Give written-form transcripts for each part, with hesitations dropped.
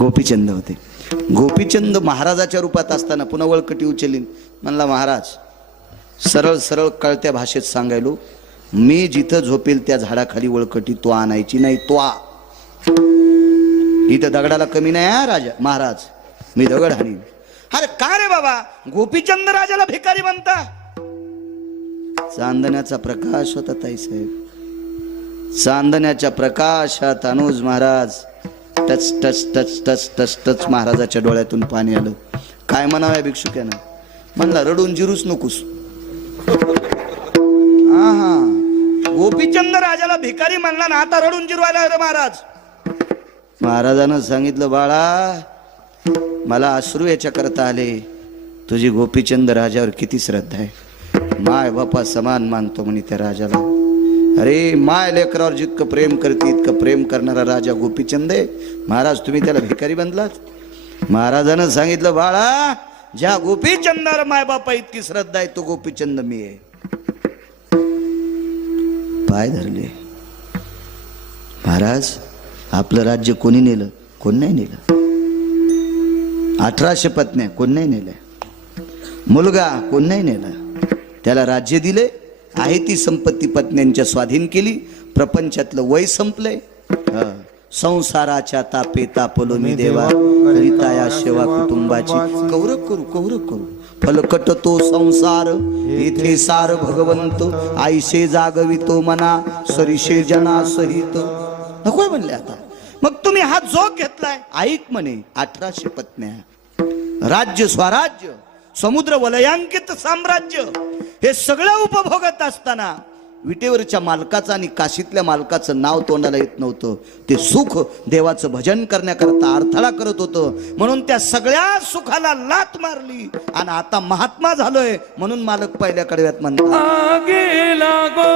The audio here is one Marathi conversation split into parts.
गोपीचंद होते. गोपीचंद महाराजाच्या रूपात असताना पुन्हा वळकटी उचलली. म्हणला महाराज सरळ सरळ कळत्या भाषेत सांगायलो, मी जिथं झोपेल त्या झाडाखाली वळकटी तो आणायची नाही. तो इथं दगडाला कमी नाही हा राजा महाराज, मी दगड हाणीन. अरे का रे बाबा गोपीचंद राजाला भिकारी म्हणता? चांदण्याचा प्रकाश होता ताईसाहेब. चांदण्याच्या प्रकाशात Anuj Maharaj touch touch touch touch touch touch महाराजाच्या डोळ्यातून पाणी आलं. काय म्हणावं भिक्षुक्यानं? म्हणला रडून जिरूच नकोस. हा गोपीचंद राजाला भिकारी म्हणला ना, आता रडून जिरवायला रे महाराज. महाराजानं सांगितलं बाळा मला अश्रू याच्या करता आले, तुझी गोपीचंद राजावर किती श्रद्धा आहे. माय बापा समान मानतो म्हणे त्या राजाला. अरे माय लेकरावर जितकं प्रेम करते इतकं प्रेम करणारा राजा गोपीचंद आहे. महाराज तुम्ही त्याला भिकारी बनलात. महाराजानं सांगितलं बाळा ज्या गोपीचंदावर माय बापा इतकी श्रद्धा आहे तो गोपीचंद मी आहे. पाय धरले. महाराज आपलं राज्य कोणी नेलं? कोण नाही नेलं. 1800 पत्न्या कोण नाही नेल्या. मुलगा कोण नाही नेला. त्याला राज्य दिले, आहे ती संपत्ती पत्न्यांच्या स्वाधीन केली. प्रपंचातलं वय संपलंय. संसाराच्या तापे तापलो मी देवा, करिता या सेवा कुटुंबाची. कौरव करू कौरव करू फलकट तो संसार, येथे सार भगवंत. आईशे जागवितो मना, सरिशे जना सहित. नको म्हणले आता. मग तुम्ही हा जोग घेतलाय. ऐक म्हणे 1800 पत्न्या, राज्य स्वराज्य, समुद्र वलयांकित साम्राज्य, हे सगळं उपभोगत असताना विटेवरच्या मालकाचं आणि काशीतल्या मालकाचं नाव तोंडाला येत नव्हतं. ते सुख देवाचं भजन करण्याकरता अडथळा करत होतं. म्हणून त्या सगळ्या सुखाला लात मारली आणि आता महात्मा झालोय म्हणून मालक पहिल्या कडव्यात म्हणतात आगे लागो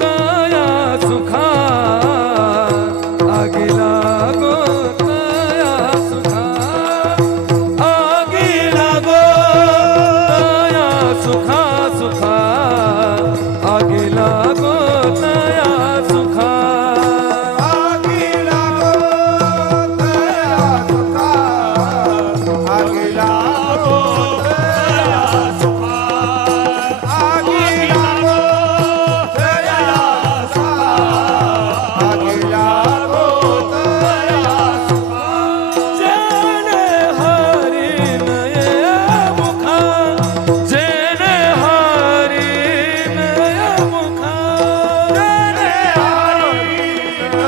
तया सुखा, आगे लागो तया सुखा, आगे लागो तया सुखा सुखा, आगे लागो तया सुखा, आगे लागो तया सुखा, आगे लागो तया सुखा, आगे लागो तया सुखा, आगे लागो तया सुखा. जेणे हरी नये मुखा, जेणे हरी नये मुखा, जेणे हरी नये मुखा,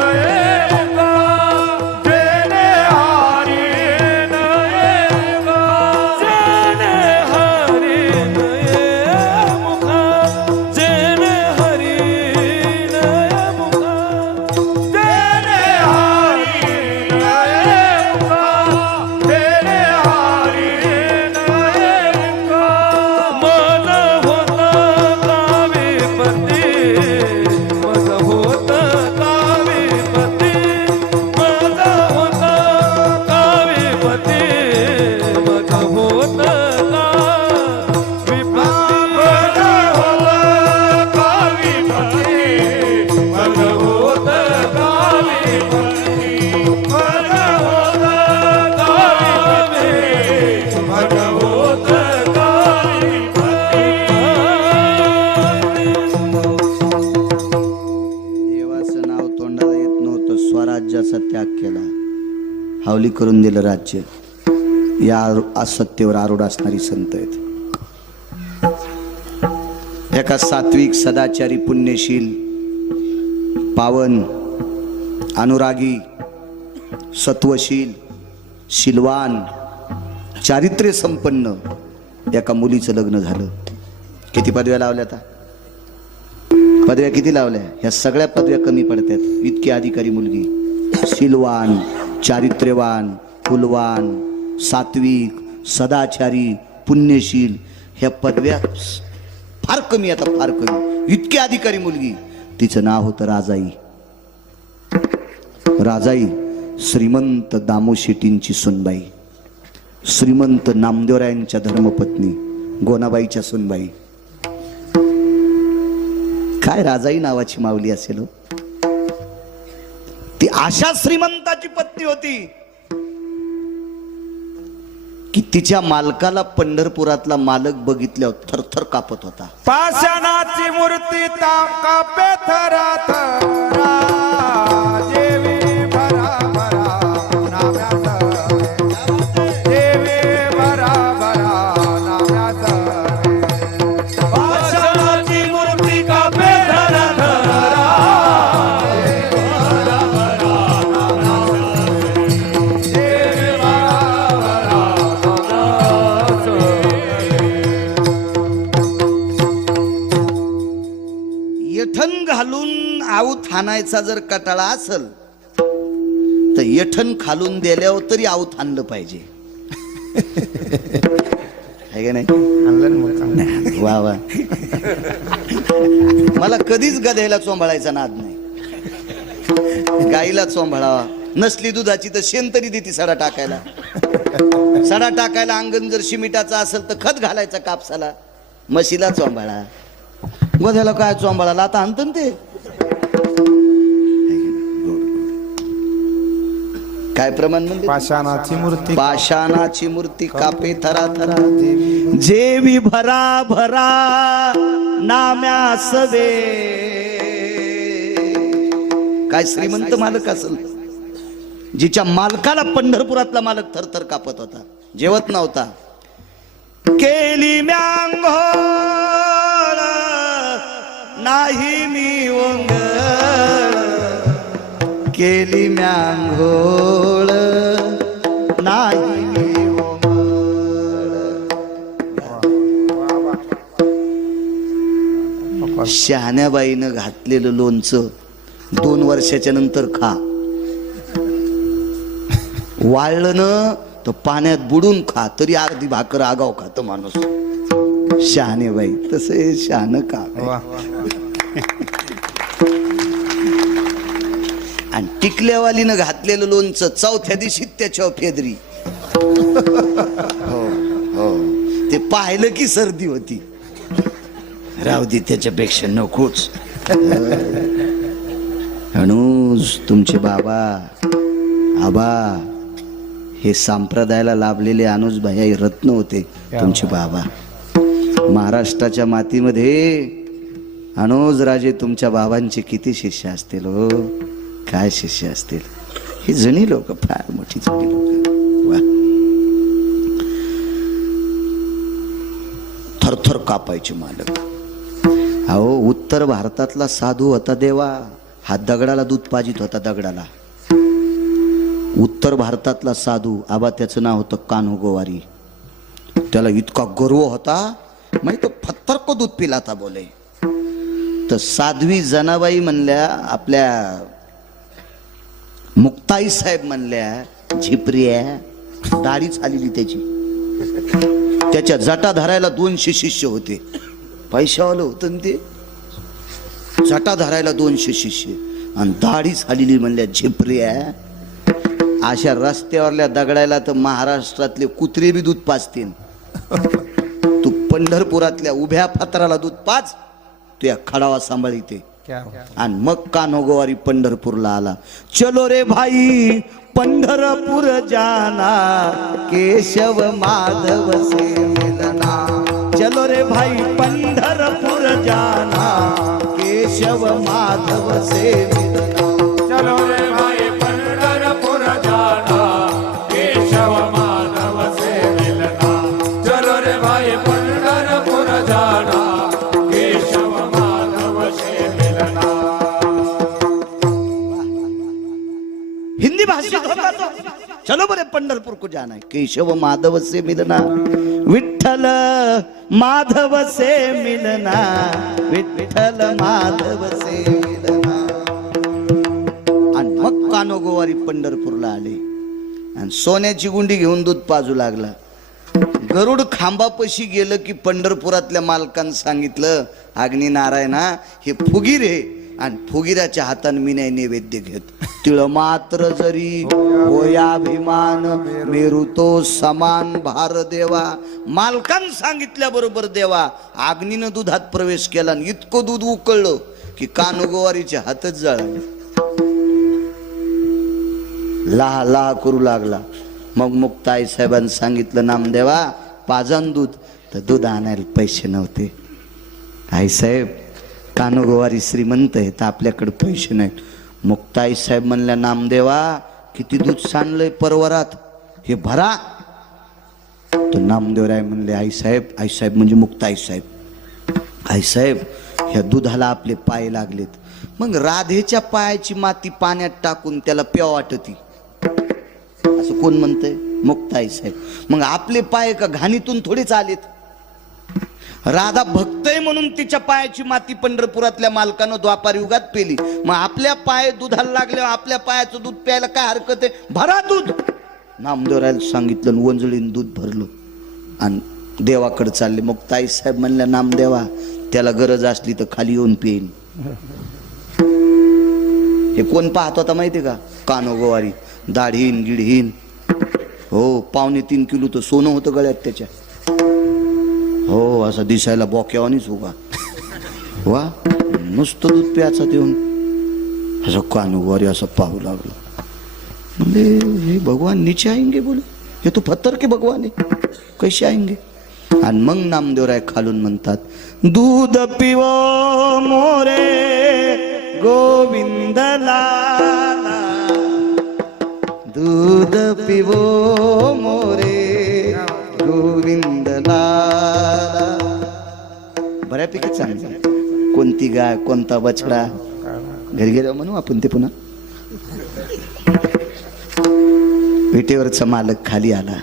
जेणे हरी नये मुखा, जेणे हरी नये मुखा, जेणे हरी नये मुखा, जेणे हरी नये मुखा, जेणे हरी नये मुखा. मन होत कावीपती, मन होत कावीपती, मन होत कावीपती, मन होत कावीपती, मन होत कावीपती, मन होत कावीपती, मन होत कावीपती. देवाचं नाव तोंडाला येत नव्हतं. स्वराज्याचा त्याग केला, हावली करून दिलं राज्य. या असत्तेवर आरूढ असणारी संत आहेत. एका सात्विक सदाचारी पुण्यशील पावन अनुरागी सत्वशील शीलवान चारित्र्य संपन्न एका मुलीचं लग्न झालं. किती पदव्या लावल्या आता? पदव्या किती लावल्या? ह्या सगळ्या पदव्या कमी पडतात. इतकी अधिकारी मुलगी, शीलवान, चारित्र्यवान, कुलवान, सात्विक, सदाचारी, पुण्यशील, ह्या पदव्या फार कमी आता, फार कमी. इतकी अधिकारी मुलगी. तिचं नाव होतं राजाई. राजाई श्रीमंत दामो शेट्टींची सुनबाई, श्रीमंत नामदेवरायांच्या धर्मपत्नी गोनाबाईच्या सुनबाई. काय राजाई नावाची माऊली असेल हो. ती अशा श्रीमंताची पत्नी होती की तिच्या मालकाला पंढरपुरातला मालक बघितल्यावर थरथर कापत होता. पाषाणाची मूर्ती कापे थरा थरा देवी भरा भरा नाम्याचा देवी भरा भरा नाम्याचा पाषाणाची मूर्ती कापे थरा थरा यठण घालून आऊत हाणायचा जर कटाळा असल तर यठण खालून दिल्यावर तरी आऊत हाणलं पाहिजे. आहे का नाही? वा वा. मला कधीच गध्याला चोंभाळायचा नाद नाही. गाईला चोंभाळावा, नसली दुधाची तर शेण तरी देती सडा टाकायला. सडा टाकायला अंगण जर शिमिटाचा असेल तर खत घालायचा कापसाला. म्हशीला चोंभाळा, गोध्याला काय चोंबाळाला आता आणतं ते. काय प्रमाण म्हणजे? पाषाणाची मूर्ती पाषाणाची मूर्ती कापे थरा थरा जेवी भरा भरा नाम्या सवे. काय श्रीमंत मालक असेल, जिच्या मालकाला पंढरपुरातला मालक थरथर कापत होता, जेवत नव्हता. केली म्यांगोळ नाही मी ओंगळ, केली म्यांगोळ नाही मी ओंगळ. शहाण्याबाईनं घातलेलं लोणचं 2 वर्षाच्या नंतर खा. वाळलं न तर पाण्यात बुडून खा, तरी अर्धी भाकर आगाव खात माणूस. शहाणेबाई तसे शहाणं का. आणि टिकल्यावालीनं घातलेलं लोणचं 4थ्या दिवशी त्याच्यावर फेदरी. हो हो, ते पाहिलं की सर्दी होती. राहू दे, त्याच्यापेक्षा नकोच. अनुज तुमचे बाबा आबा हे संप्रदायाला लाभलेले अनुज भाई हे रत्न होते तुमचे बाबा. महाराष्ट्राच्या मातीमध्ये अनुज राजे तुमच्या बाबांचे किती शिष्य असतील हो, काय शिष्य असतील. ही जुनी लोक, फार मोठी जुनी लोक. वा. थरथर कापायचे मालक. अहो उत्तर भारतातला साधू होता देवा, हा दगडाला दूध पाजित होता. दगडाला उत्तर भारतातला साधू आबा, त्याचं नाव होतं कान्होगोवारी. त्याला इतका गर्व होता, माहिती तो पत्थर को दूध पिलाता बोले. तर साध्वी जनाबाई म्हणल्या, आपल्या मुक्ताई साहेब म्हणल्या, झिपऱ्या दाढीच आलेली त्याची. त्याच्या जटा धरायला 200 शिष्य होते. पैशावालं होतं ना ते. जटा धरायला 200 शिष्य आणि दाढीच आलेली म्हणल्या झिपऱ्या. अशा रस्त्यावरल्या दगडायला तर महाराष्ट्रातले कुत्रे बी दूध पाजतील. तू पंढरपुरातल्या उभ्या पत्राला दूध पाज, तू या खडावा सांभाळीते. आणि मग कान्होगोवारी पंढरपूरला आला. चलो रे भाई पंढरपूर जाना, केशव माधव से मिलना. चलो रे भाई पंढरपूर जाना, केशव माधव से मिलना. चलो रे भाई पंढरपूर जाना, केशव माधव से मिलना. चलो रे भाई पंढरपूर जाना, केशव माधव से मिलना. हिंदी भाषिक होता तो. चलो बरे पंढरपूर को जाना है, केशव माधव से मिलना. विठ्ठल माधव से मिलना, विठ्ठल माधव से मिलना. आणि मग कान्होगोवारी पंढरपूरला आले आणि सोन्याची गुंडी घेऊन दूध पाजू लागला. गरुड खांबापाशी गेलं की पंढरपुरातल्या मालकानं सांगितलं, अग्नी नारायणा हे फुगीर आहे आणि फुगिराच्या हाताने मी नाही नैवेद्य घेत. तिळ मात्र जरी होयाभिमान, मेरू तो समान भार देवा. मालकानं सांगितल्याबरोबर देवा अग्नीनं दुधात प्रवेश केला आणि इतकं दूध उकळलं की कान्होगोवारीचे हातच जळाले. लाहा लाहा करू लागला. मग मुक्ता आईसाहेबांनी सांगितलं, नामदेवा पाजन दूध. तर दूध आणायला पैसे नव्हते. आईसाहेब कानोगोवारी श्रीमंत आहे तर आपल्याकडे पैसे नाहीत. मुक्ता आईसाहेब म्हणल्या, नामदेवा किती दूध सांडलंय परवरात, हे भरा. तर नामदेवराय म्हणले, आईसाहेब म्हणजे मुक्ता आईसाहेब ह्या दुधाला आपले पाय लागलेत. मग राधेच्या पायाची माती पाण्यात टाकून त्याला प्याव वाटती असं कोण म्हणतंय? मुक्ता आईसाहेब. मग आपले पाय का घाणीतून थोडेच आलेत? राधा भक्त आहे म्हणून तिच्या पायाची माती पंढरपुरातल्या मालकानं द्वापार युगात पेली. मग आपल्या पाय दुधाला लागल्यावर आपल्या पायाचं दूध प्यायला काय हरकत आहे? भरा दूध. नामदेवरायला सांगितलं, वंजळीन दूध भरलं आणि देवाकडे चालले. मग ताईसाहेब म्हणल्या, नामदेवा त्याला गरज असली तर खाली येऊन पेन. हे कोण पाहत होता माहिती का? कानोगोवारी, दाढीन गिढीन. हो, 2.25 किलो तर सोनं होतं गळ्यात त्याच्या. हो, असं दिसायला बोक्यावानीच उगा. वा, नुसतं दूध प्यायचा देऊन असं कानोगोवारी असं पाहू लागलो. म्हणजे हे भगवान नीचे आएंगे बोले, हे तो पत्थर के भगवान है, कैसे आएंगे? आणि मग नामदेवराय खालून म्हणतात, दूध पिवो मोरे गोविंद लाला, दूध पिवो मोरे गोविंद लाला. बऱ्यापैकी चांगलं. कोणती गाय, कोणता बछडा, घरी गेलो म्हणू आपण ते पुन्हा. विटेवरचा मालक खाली आला.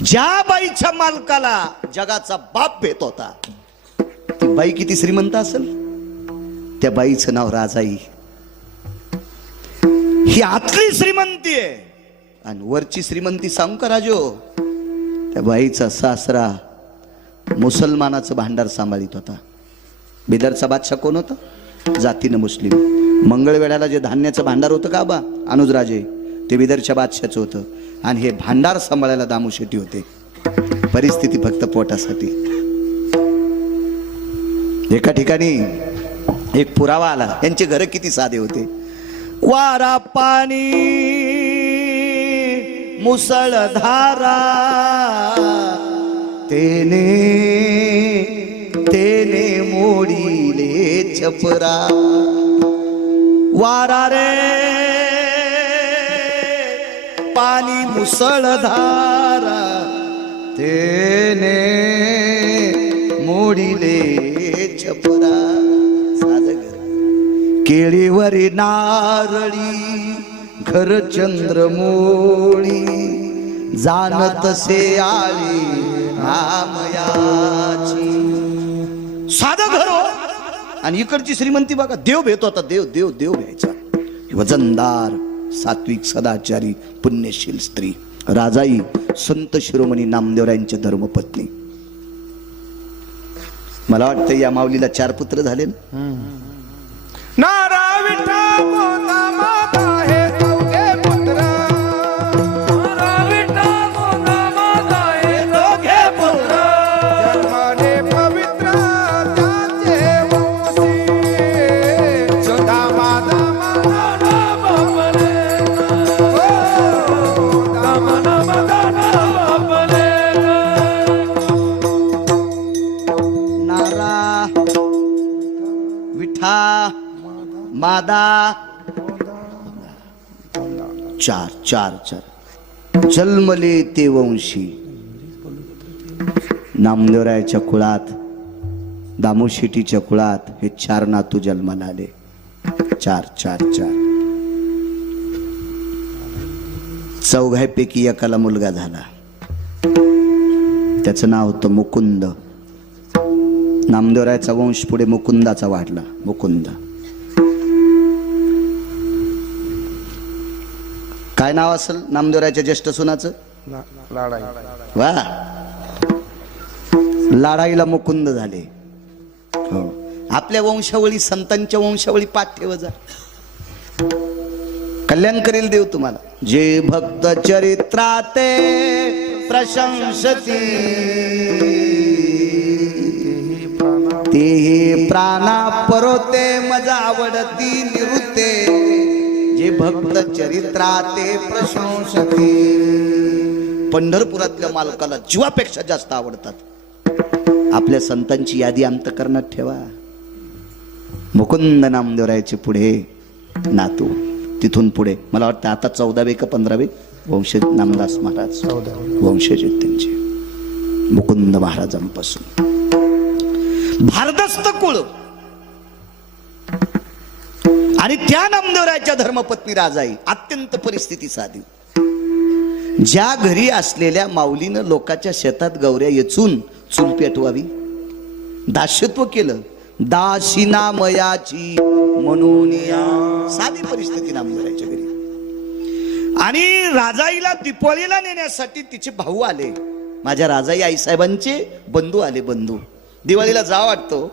ज्या बाईच्या मालकाला जगाचा बाप भेट होता, ती बाई किती श्रीमंत असेल? त्या बाईचं नाव राजाई. ही आतली श्रीमंती आहे. आणि वरची श्रीमंती सांगू का राजो? त्या बाईचा सासरा मुसलमानाचं भांडार सांभाळीत होता. बिदरचा बादशाह कोण होता? जातीनं मुस्लिम. मंगळवेढ्याला जे धान्याचं भांडार होतं का बा अनुजराजे, ते बिदरच्या बादशाचं होतं. आणि हे भांडार सांभाळायला दामू शेट्टी होते. परिस्थिती फक्त पोटासाठी. एका ठिकाणी एक पुरावा आला. यांचे घर किती साधे होते. वारा पाणी मुसळधारा, तेने तेने मोडीले छपरा. वारा रे पाणी मुसळधारा, तेने मोडीले छपरा. केळीवरी नारळी घर चंद्रमोळी, जाणत से आळी नामयाची. साधं घर हो. आणि इकडची श्रीमंती बघा, देव भेट होता. देव देव देव घ्यायचा. वजनदार, सात्विक, सदाचारी, पुण्यशील स्त्री राजाई, संत शिरोमणी नामदेवरायांच्या धर्मपत्नी. मला वाटतं या माऊलीला 4 पुत्र झाले ना. नारा विठा गोंदा माता हे दोघे पुत्र, नारा विठा गोंदा माता हे दोघे पुत्र, जन्माने पवित्र त्यांचे वंशी, सुधा माता माता बापले, दामना माता बापले. नारा विठा मादा 4 जन्मले ते वंशी. नामदेवरायाच्या कुळात, दामोशेटीच्या कुळात हे 4 नातू जन्माला आले. 4. चौघांपैकी एकाला मुलगा झाला. त्याचं नाव होतं मुकुंद. नामदेवरायाचा वंश पुढे मुकुंदाचा वाढला. मुकुंद. काय नाव असेल नामदेवरायाच्या ज्येष्ठ सुनाचं? वा, लाडाईला मुकुंद झाले. हो, आपल्या वंशावळी, संतांच्या वंशावळी पाठ ठेव जा. कल्याण करेल देव तुम्हाला. जे भक्त चरित्राते प्रशंसती, तेही प्राणा परोते मजा आवडती निवृत्ते. जे भक्त चरित्राते प्रशंसते. पंढरपुरातल्या मालकाला जीवापेक्षा जास्त आवडतात. आपल्या संतांची यादी अंतकरणात ठेवा. मुकुंद नामदेवरायाचे पुढे नातू, तिथून पुढे मला वाटतं आता 14वे का 15वे वंशज नामदास महाराज वंशज आहेत त्यांचे. मुकुंद महाराजांपासून भारदस्त कुळ आणि त्या नामदेवरायाच्या धर्मपत्नी राजाई अत्यंत परिस्थिती साधी. ज्या घरी असलेल्या माऊलीनं लोकाच्या शेतात गौऱ्या येचून चूल पेटवावी, दास्यत्व केलं, दासीना मयाची म्हणून या. साधी परिस्थिती नामदेवरायाच्या घरी. आणि राजाईला दीपावलीला नेण्यासाठी तिचे भाऊ आले. माझ्या राजाई आईसाहेबांचे बंधू आले. बंधू दिवाळीला जा वाटतो.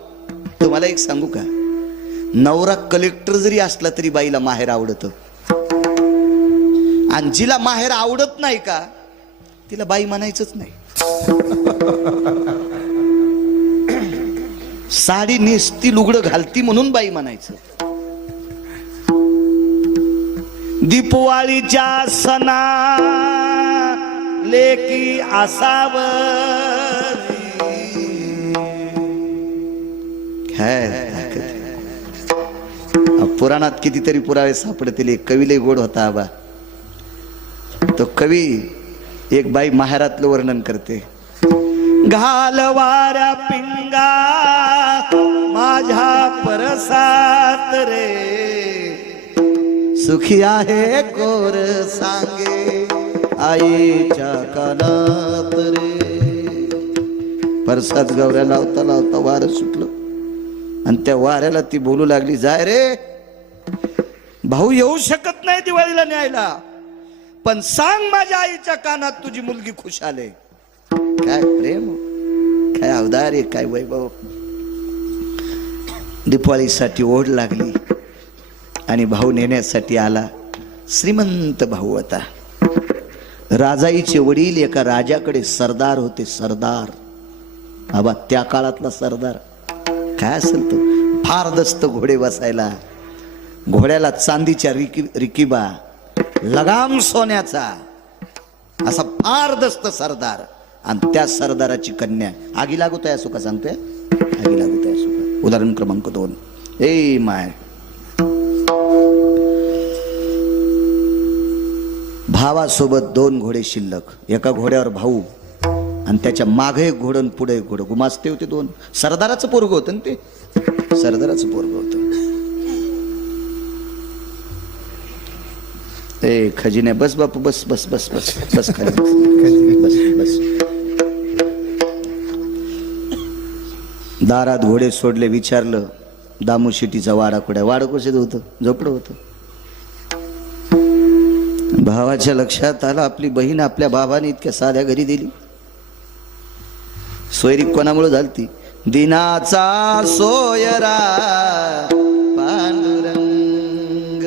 तुम्हाला एक सांगू का, नवरा कलेक्टर जरी असला तरी बाईला माहेर आवडतं. आणि जिला माहेर आवडत नाही का तिला बाई म्हणायचंच नाही. साडी नेसती लुगडं घालती म्हणून बाई म्हणायचं. दीपवाळीच्या सणा लेकी असावं. पुराणात कितीतरी पुरावे सापडतील. एक कवी लय गोड होता आबा. तो कवी एक बाई माहेरातलं वर्णन करते. घालवाऱ्या पिंगा माझ्या परसात रे, सुखी आहे कोर सांगे आईच्या कानात रे. परसात गवऱ्या लावता लावता वारं सुटलं आणि त्या वाऱ्याला ती बोलू लागली, जाय रे भाऊ, येऊ शकत नाही दिवाळीला न्यायला, पण सांग माझ्या आईच्या कानात तुझी मुलगी खुश आले. काय प्रेम, काय अवदार आहे, काय वैभव. दिवाळीसाठी ओढ लागली आणि भाऊ नेण्यासाठी आला. श्रीमंत भाऊ होता. राजाईचे वडील एका राजाकडे सरदार होते. सरदार आबा, त्या काळातला सरदार काय असेल तो. भारदस्त घोडे बसायला, घोड्याला चांदीच्या रिकिबा, लगाम सोन्याचा, असा भारदस्त सरदार. आणि त्या सरदाराची कन्या आगी लागू तया सुका सांगतोय, आगी लागू तया सुका. उदाहरण क्रमांक 2. ए माय, भावासोबत 2 घोडे शिल्लक. एका घोड्यावर भाऊ आणि त्याच्या मागे एक घोडं पुढे एक घोडं. गुमास्ते होते 2. सरदाराचं पोरग होतं ना ते, सरदाराचं पोरग होतं. ए खजिने, बस बापू, बस बस बस बस बस खाली बस बस. दारात घोडे सोडले. विचारलं, दामू शेटीचा वाडा कुठे? वाडा कसं होतं? झोपडं होतं. भावाच्या लक्षात आलं, आपली बहीण आपल्या भावाने इतक्या साध्या घरी दिली. सोयरी कोणामुळे झालती? दिनाचा सोयरा पांडुरंग.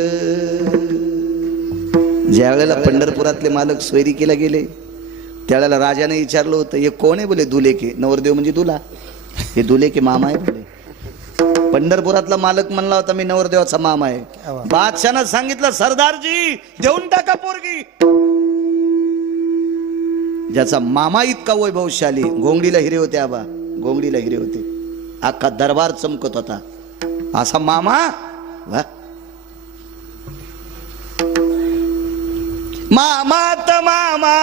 ज्या वेळेला पंढरपुरातले मालक सोयरिकीला गेले त्यावेळेला राजाने विचारलं होतं, हे कोण आहे? बोले दुलेके. नवरदेव म्हणजे दुला. हे दुलेके मामा आहे बोले. पंढरपुरातला मालक म्हणला होता, मी नवरदेवाचा मामा आहे. बादशाहनं सांगितलं, सरदारजी देऊन टाका पोरगी. ज्याचा मामा इतका वैभवशाली, घोंगडीला हिरे होते आबा, घोंगडीला हिरे होते, अख्खा दरबार चमकत होता, असा मामा. वा, मामात मामा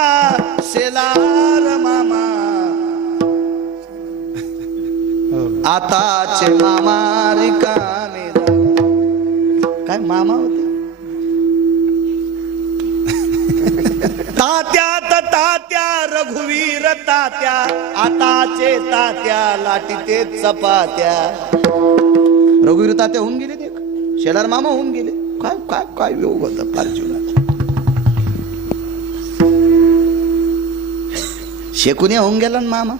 शेलार मामा, आताचे मामा रिकामे. काय मामा होते. तात्यात तात्या रघुवीर तात्या, आताचे तात्या लाटीते चपात्या. रघुवीर तात्या होऊन गेले, देख शेलार मामा होऊन गेले. काय काय काय योग होता फार जीवनात. शेकुन्या होऊन गेला ना मामा.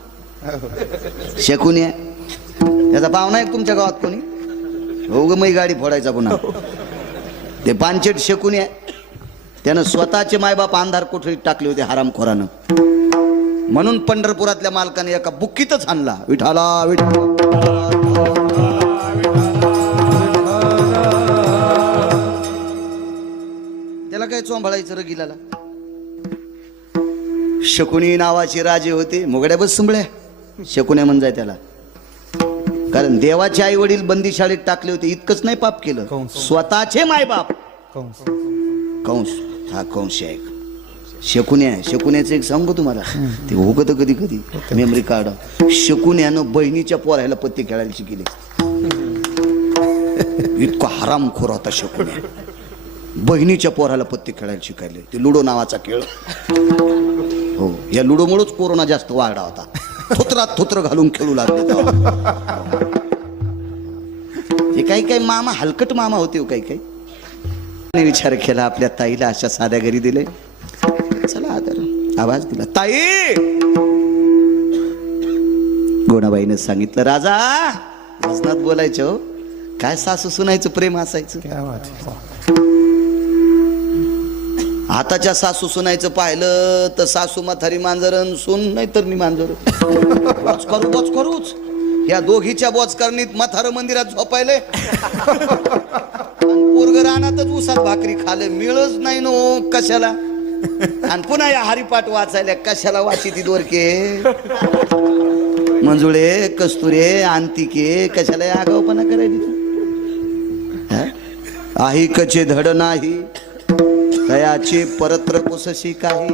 शेकुन्या त्याचा पाहुणा एक तुमच्या गावात कोणी? हो ग, मै गाडी फोडायचा पुन्हा. ते पानचेट शेकुन्या, त्यानं स्वतःचे मायबाप अंधार कोठडीत टाकले होते हरामखोरानं. म्हणून पंढरपुरातल्या मालकाने एका बुक्कीतच आणला, विठाला विठाला. काय चोंभाळायचं रगिलाला. शकुनी नावाचे राजे होते, मुगड्या बस सुंबळ्या शकुन्या म्हणजाय त्याला. कारण देवाचे आई वडील बंदी शाळेत टाकले होते, इतकंच नाही पाप केलं, स्वतःचे मायबाप. कंस हा कंस आहे. शकुन्या, शकुन्याचं एक सांगू तुम्हाला, ते होतं कधी कधी मेमरी कार्ड. शकुन्यानं बहिणीच्या पोरायला पत्ते खेळायला शिकले. इतका हरामखोर होता शकुन्या. बहिणीच्या पोराला पत्ते खेळायला शिकायले. ते लुडो नावाचा खेळ. हो, या लुडोमुळेच कोरोना जास्त वाढला होता. थोत्रात थोत्र घालून खेळू लागले तेव्हा. हे काही काही मामा हलकट मामा होते. काही काही विचार केला, आपल्या ताईला अशा साध्या घरी दिले. चला आदर आवाज दिला, ताई. गोणाबाईने सांगितलं, राजा वजनात बोलायचं हो. काय सासू सुनायचं प्रेम असायचं. आताच्या सासू सुनायचं पाहिलं तर सासू म्हातारी मांजरण, सून नाही तर नि मांजर. बोच करू बोच करूच. या दोघीच्या बोचकरणीत म्हातारं मंदिरात झोपायले, पोरग रानातच उसात भाकरी खाले. मिळच नाही नो कशाला. आणि पुन्हा या हरिपाठ वाचायला कशाला वाची ती दोरके. मंजुळे, कस्तुरे, अंतिके कशाला आगाऊपणा करायची. आहिकचे धड नाही तयाचे परत्र कुसशी काही.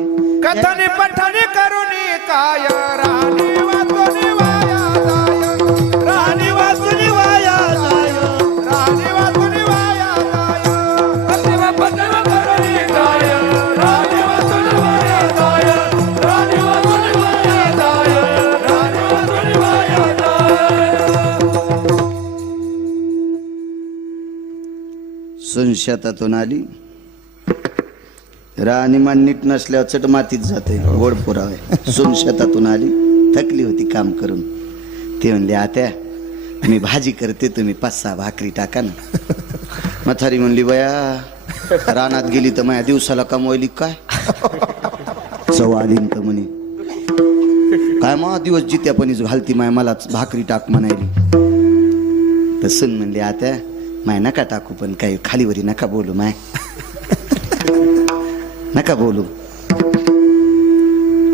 कथनी पठनी करुणी काय राणी वाचुनी वाया जाय. राणी वाचुनी वाया जाय. राणी वाचुनी वाया जाय. कथनी पठनी करुणी काय राणी वाचुनी वाया जाय. राणी वाचुनी वाया जाय. राणी वाचुनी वाया जाय. सुनशतातून आली. राणीमान नीट नसल्यावर चट मातीत जाते, गोड पुरावे. सुनशतातून आली, थकली होती काम करून. ते म्हणले, आत्या मी भाजी करते, तुम्ही 5-6 भाकरी टाका ना. म्हातारी म्हणली, बया रानात गेली तर माझ्या दिवसाला कमवायली काय. चव आली तर म्हणे, काय मग दिवस जित्यापणीच घालती माय, मलाच भाकरी टाक म्हणायली. तर सुन म्हणली, आत्या माय नका टाकू, पण काही खालीवरी नका बोलू माय, नका बोलू.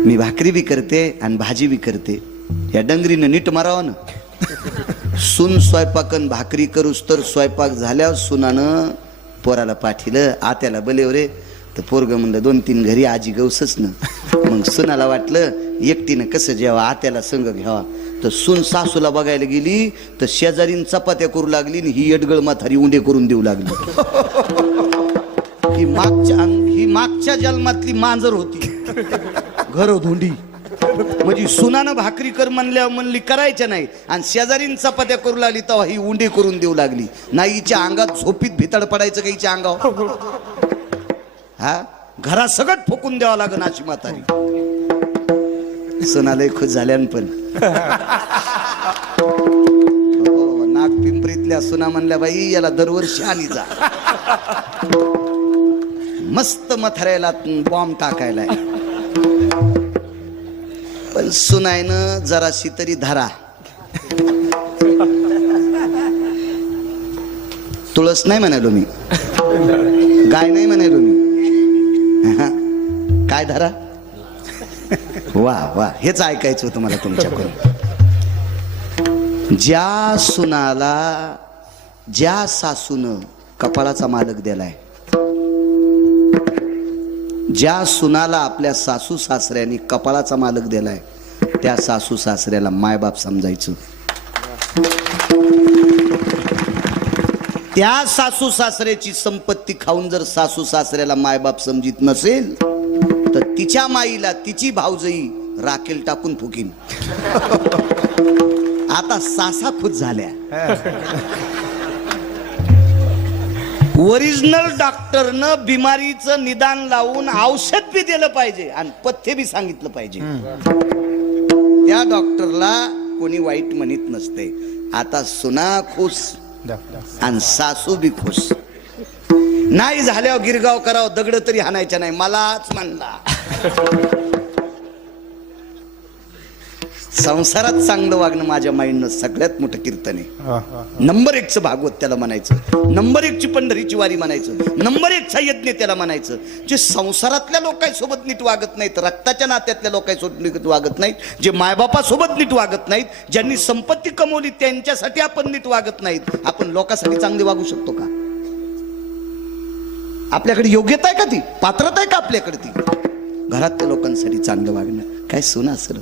मी भाकरी बी करते आणि भाजी बी करते. या डंगरीनं नीट मारावं ना. सून स्वयंपाकन भाकरी करूस तर स्वयंपाक झाल्यावर सुनानं पोराला पाठीलं, आत्याला बलेवरे. तर पोरग म्हणलं 2-3 घरी आजी गवसच ना. मग सुनाला वाटलं एकटीनं कसं जेव्हा आत्याला संग घ्यावा. तर सून सासूला बघायला गेली तर शेजारीन चपात्या करू लागली आणि ही एडगळ म्हातारी उंडे करून देऊ लागली. ही मागच्या जन्मातली मांजर होती, घर धोंडी. म्हणजे सुनानं भाकरी कर म्हणल्यावर म्हणली करायच्या नाही, आणि शेजारीन चपात्या करू लागली तेव्हा ही उंडे करून देऊ लागली. नाही हिच्या अंगात झोपीत भितड पडायचं का हिच्या अंगावर. हा, घरा सगळं ठोकून द्यावं लागन अशी म्हातारी. सुनालय खुश झाल्यान पण नागपिंपरीतल्या सुना म्हणल्या, बाई याला दरवर्षी आली जा. मस्त मथऱ्याला बॉम्ब टाकायलाय. पण सुनायनं जराशी तरी धरा. तुळस नाही म्हणालो मी, गाय नाही म्हणालो मी. काय धरा. वा वा, हेच ऐकायचं होतं मला तुमच्याकडून. ज्या सुनाला, ज्या सासूनं कपाळाचा मालक दिलाय, ज्या सुनाला आपल्या सासू सासऱ्यांनी कपाळाचा मालक दिलाय, त्या सासू सासऱ्याला मायबाप समजायचं. त्या सासू सासऱ्याची संपत्ती खाऊन जर सासू सासऱ्याला मायबाप समजित नसेल तर तिच्या माईला तिची भावजई राखेल टाकून फुकीन. आता सासा खुश झाल्या. ओरिजिनल डॉक्टरनं बिमारीचं निदान लावून औषध बी दिलं पाहिजे आणि पथ्य बी सांगितलं पाहिजे. त्या डॉक्टरला कोणी वाईट म्हणत नसते. आता सुना खुश आणि सासू बी खुश. नाही झाल्यावर गिरगाव करावं, दगड तरी हाणायच्या नाही, मलाच म्हणला. संसारात चांगलं वागणं माझ्या माईंडनं सगळ्यात मोठं कीर्तन आहे. नंबर 1चं भागवत त्याला म्हणायचं, नंबर 1ची पंढरीची वारी म्हणायचं, नंबर 1चा यज्ञ त्याला म्हणायचं. जे संसारातल्या लोकांसोबत नीट वागत नाहीत, रक्ताच्या नात्यातल्या लोकांसोबत नीट वागत नाहीत, जे मायबापासोबत नीट वागत नाहीत, ज्यांनी संपत्ती कमवली त्यांच्यासाठी आपण नीट वागत नाहीत, आपण लोकांसाठी चांगले वागू शकतो का? आपल्याकडे योग्यता आहे का ती? पात्रता आहे का आपल्याकडे ती? घरातल्या लोकांसाठी चांगलं वागणं काय सुना सर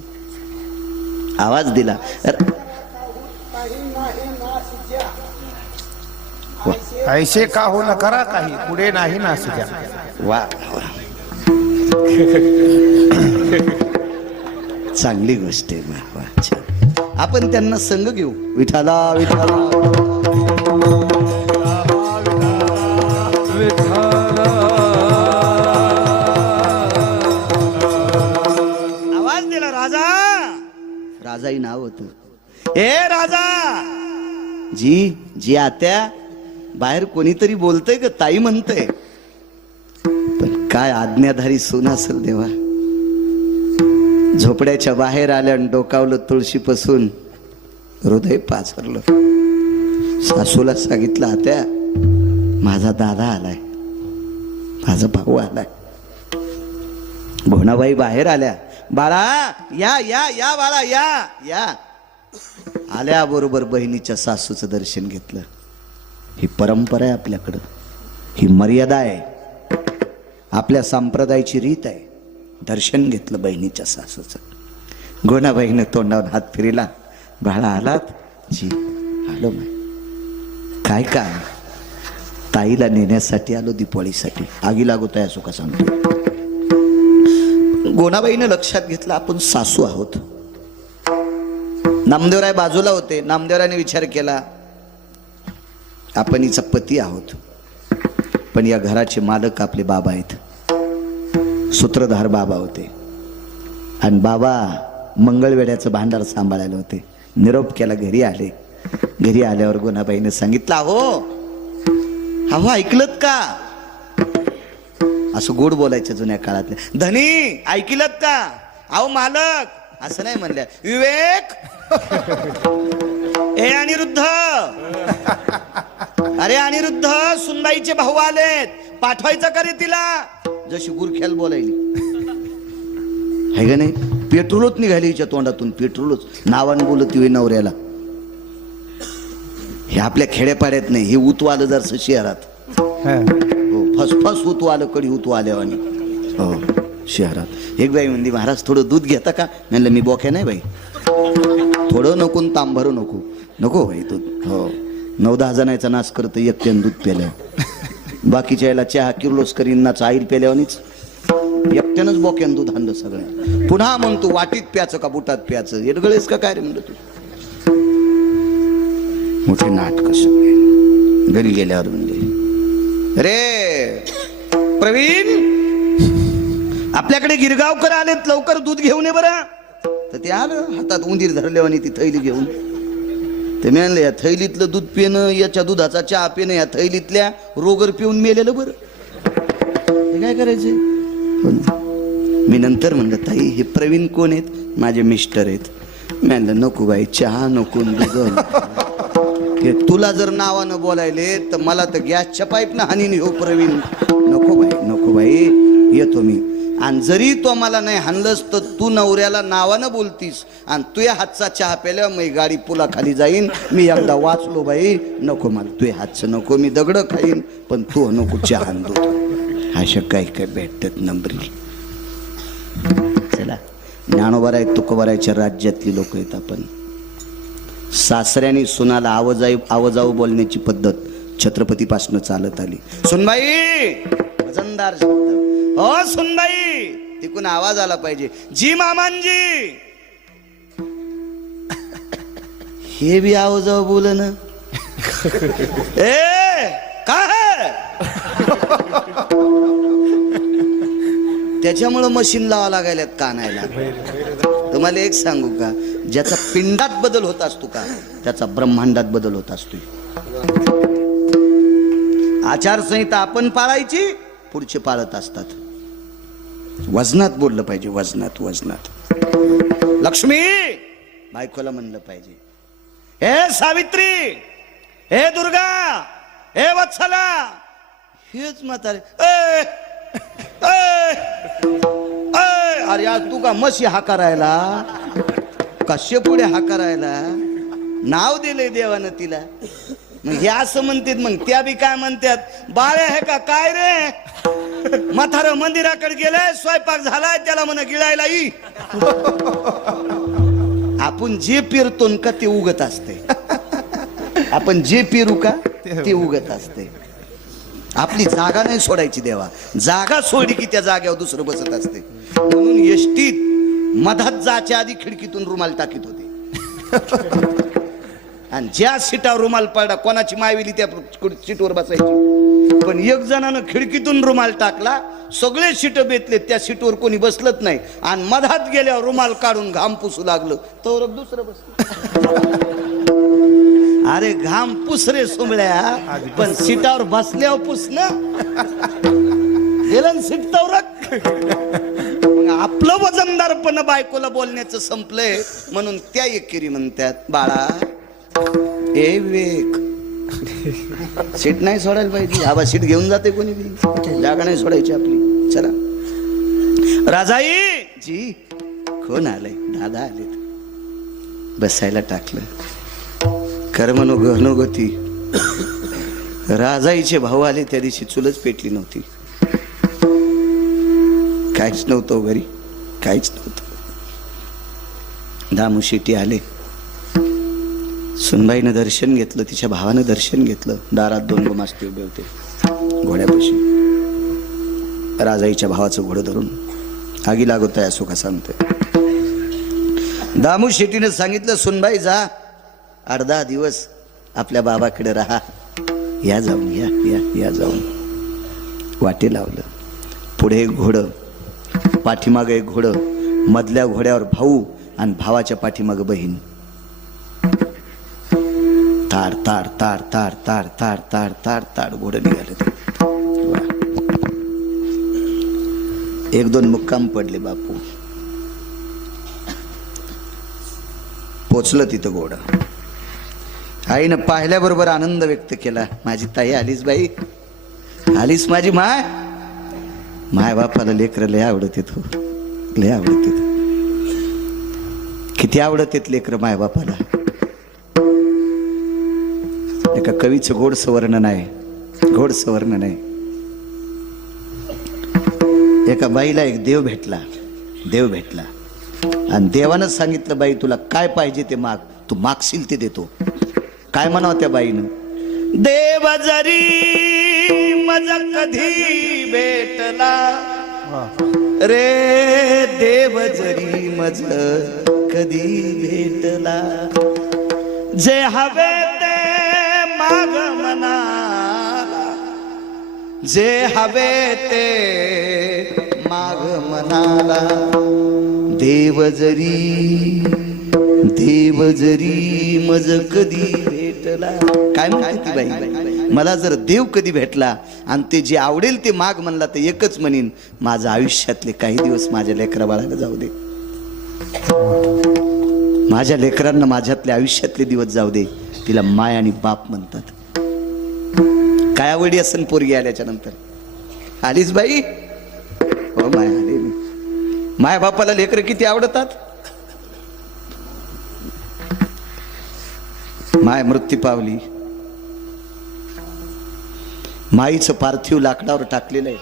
आवाज दिला. ऐसे का हो न करा काही पुढे नाही ना द्या. वा चांगली गोष्ट आहे. वा वा छान. आपण त्यांना संग घेऊ. विठाला विठाला आवाज दिला. राजा राजाही नाव होतं. ए राजा जी आत्या बाहेर कोणीतरी बोलतय का ताई म्हणतय, पण काय आज्ञाधारी सून असेल देवा. झोपड्याच्या बाहेर आल्या आणि डोकावलं तुळशीपासून हृदय पाझरलं. सासूला सांगितलं आत्या माझा दादा आलाय, माझा भाऊ आलाय. भोनाबाई बाहेर आल्या. बाळा या या या बाळा या या. आल्याबरोबर बहिणीच्या सासूचं दर्शन घेतलं. ही परंपरा आहे आपल्याकडं, ही मर्यादा आहे, आपल्या संप्रदायाची रीत आहे. दर्शन घेतलं बहिणीच्या सासूचं. गोनाबाईनं तोंडावर हात फिरला. बाळा आलात? जी आलो. काय काय ताईला नेण्यासाठी आलो, दिवाळीसाठी. आगी लागत आहे असो का सांगतो. गोनाबाईनं लक्षात घेतलं आपण सासू आहोत. नामदेवराय बाजूला होते. नामदेवरायने विचार केला आपण हिचा पती आहोत, पण या घराचे मालक आपले बाबा आहेत. सूत्रधार बाबा होते आणि बाबा मंगळवेड्याचं भांडार सांभाळायला होते. निरोप केला. घरी आले. घरी आल्यावर गोनाबाईने सांगितलं अहो ऐकलत का? असं गोड बोलायचं जुन्या काळातल्या. धनी ऐकलत का? अहो मालक असं नाही म्हणल्या. विवेक ए अनिरुद्ध, अरे अनिरुद्ध सुनबाईचे भाऊ आलेत, पाठवायचं का रे तिला? जशी गुरख्याल बोलायली है का नाही. पेट्रोलच निघाली हिच्या तोंडातून. पेट्रोलच नावानं बोलत होई नवऱ्याला. हे आपल्या खेड्यापाड्यात नाही, हे उतू आलं जर शहरात. हो फसफस उतू आलं, कडी उतू आल्यावानी. हो शहरात. एक बाई म्हणली महाराज थोडं दूध घेता का? म्हणलं मी बोक्या नाही बाई, थोडं नको तांभर नको. नको बाई दूध. हो 9-10 जणांचा नाश करतं एकट्यानं दूध पेल्या. बाकीच्या याला चहा किर्लोस करीनाच आईल पेल्यावानीच. एकट्यानंच बोक्यानं दूध आणलं सगळं. पुन्हा म्हणतो वाटीत प्याचं का बुटात प्याचं? एडगळेस का काय रे म्हणलं तू. मोठे नाटक सगळे. घरी गेल्यावर म्हणले रे प्रवीण आपल्याकडे गिरगावकर आलेत, लवकर दूध घेऊन ये बरं. तर ते आलं हातात उंदीर धरल्यावानी ती थैली घेऊन. ते म्हणले या थैलीतलं दूध पिणं, याच्या दुधाचा चहा पिणं, या थैलीतल्या रोगर पिऊन मेलेलं बरं. हे काय करायचे? मी नंतर म्हणलं ताई हे प्रवीण कोण आहेत? माझे मिस्टर आहेत. म्हणलं नको बाई चहा नको दूध. हे तुला जर नावानं बोलायले तर मला तर गॅसच्या पाईपनं हानीने हो प्रवीण. नको बाई येतो मी. आणि जरी तो मला नाही हाणलंस तर तू नवऱ्याला नावानं बोलतीस आणि तुझ्या हातचा चहा प्यायला मी गाडी पुलाखाली जाईन. मी एकदा वाचलो बाई. नको मला तुझ्या हातचं नको. मी दगड खाईन पण तू नको चहा दूध. अशा काय काय भेटतात नंबरी. चला ज्ञानोबाराय तुकोबारायच्या राज्यातली लोक आहेत आपण. सासऱ्याने सुनाला आवाजाऊ बोलण्याची पद्धत छत्रपतीपासून चालत आली. सुनबाई वजनदार शब्द. हो सुनबाई तिकून आवाज आला पाहिजे. जी मामांजी. हे बी आवाजाऊ बोल ना. ए काय त्याच्यामुळं मशीन लावा लागायला कानायला. तुम्हाला एक सांगू का, ज्याचा पिंडात बदल होत असतो का त्याचा ब्रह्मांडात बदल होत असतो. आचारसंहिता आपण पाळायची, पुढचे पाळत असतात. वजनात बोललं पाहिजे. वजनात. लक्ष्मी बायकोला म्हणलं पाहिजे, हे सावित्री, हे दुर्गा, हे वत्सला. हेच म्हातारे, ए, ए, ए, अरे आज तू का म्हशी हाकारायला, कशे पुढे हाकारायला, नाव दिलंय देवानं तिला. मग हे असं म्हणतात, मग त्या बी काय म्हणतात, बाळे आहे का काय रे, म्हातारं मंदिराकडे गेलाय, स्वयंपाक झालाय, त्याला म्हण गिळायला ई. आपण जे पेरतो का ते उगत असते, आपण जे पेरू का ते उगत असते. आपली जागा नाही सोडायची देवा, जागा सोडली की त्या जाग्यावर दुसरं बसत असते. म्हणून एसटीत मधात जायच्या आधी खिडकीतून रुमाल टाकीत होते, आणि ज्या सीटावर रुमाल पडला कोणाची मायविली त्या सीटवर बसायची. पण एक जणानं खिडकीतून रुमाल टाकला, सगळे सीट बेतले, त्या सीटवर कोणी बसलत नाही, आणि मधात गेल्यावर रुमाल काढून घाम पुसू लागलं तर दुसरं बसलं. अरे घाम पुस रे सोमळ्या, पण सीटावर बसल्यावर पुस ना, गेलं सीट तवरक. आपलं वजनदारपण बायकोला बोलण्याचं संपलंय, म्हणून त्या एकेरी म्हणतात, बाळा ए विवेक, सीट नाही सोडायला पाहिजे. आबा सीट घेऊन जाते कोणी बी, जागा नाही सोडायची आपली. चला राजाई जी, कोण आलंय, दादा आले, बसायला टाकलं. कर्मनो गहनोगती, राजाईचे भाऊ आले, त्या दिवशी चुलच पेटली नव्हती, काहीच नव्हतं घरी, काहीच नव्हतं. दामू शेट्टी आले, सुनबाईनं दर्शन घेतलं, तिच्या भावानं दर्शन घेतलं. दारात 2 गुमास्ते उभे होते घोड्यापाशी. राजाईच्या भावाचं घोडं धरून आगी लागत आहे असो का सांगतोय. दामू शेट्टीनं सांगितलं, सुनबाई जा, 8-10 दिवस आपल्या बाबाकडे राहा, या जाऊन, या या या जाऊन. वाटे लावलं. पुढे एक घोडं, पाठीमागं एक घोडं, मधल्या घोड्यावर भाऊ आणि भावाच्या पाठीमागं बहीण. ताड ताड ताड ताड ताड ताड ताड ताड ताड घोडं निघालं. 1-2 मुक्काम पडले बापू. पोचलं तिथं घोडं. आईनं पाहिल्याबरोबर आनंद व्यक्त केला, माझी ताई आलीस बाई, आलीस माझी माय. माय बापाला लेकरं लय आवडत येत, हो लय आवडत येत. किती आवडत येत लेकरं माय बापाला. एका कवीचं गोडसं वर्णन आहे, गोडसं वर्णन आहे. एका बाईला एक देव भेटला, देव भेटला, आणि देवानं सांगितलं, बाई तुला काय पाहिजे ते माग, तू मागशील ते देतो. काय म्हणावं त्या बाईनं, देव जरी मज कधी भेटला रे, देव जरी मज कधी भेटला, जे हवे ते माग मनाला, जे हवे ते माग मनाला, देव जरी मज कधी भेटला. काय म्हणते ती बाई, मला जर देव कधी भेटला आणि ते जे आवडेल ते माग म्हणला तर एकच म्हणीन, माझ्या आयुष्यातले काही दिवस माझ्या लेकरा बाळाला जाऊ दे, माझ्या लेकरांना माझ्यातले आयुष्यातले दिवस जाऊ दे. तिला माय आणि बाप म्हणतात. काय आवडी असन पोरगी आल्याच्या नंतर, आलीच बाई, हो माय आले. माय बापाला लेकरं किती आवडतात. माय मृत्यू पावली, माईचं पार्थिव लाकडावर टाकलेलं आहे.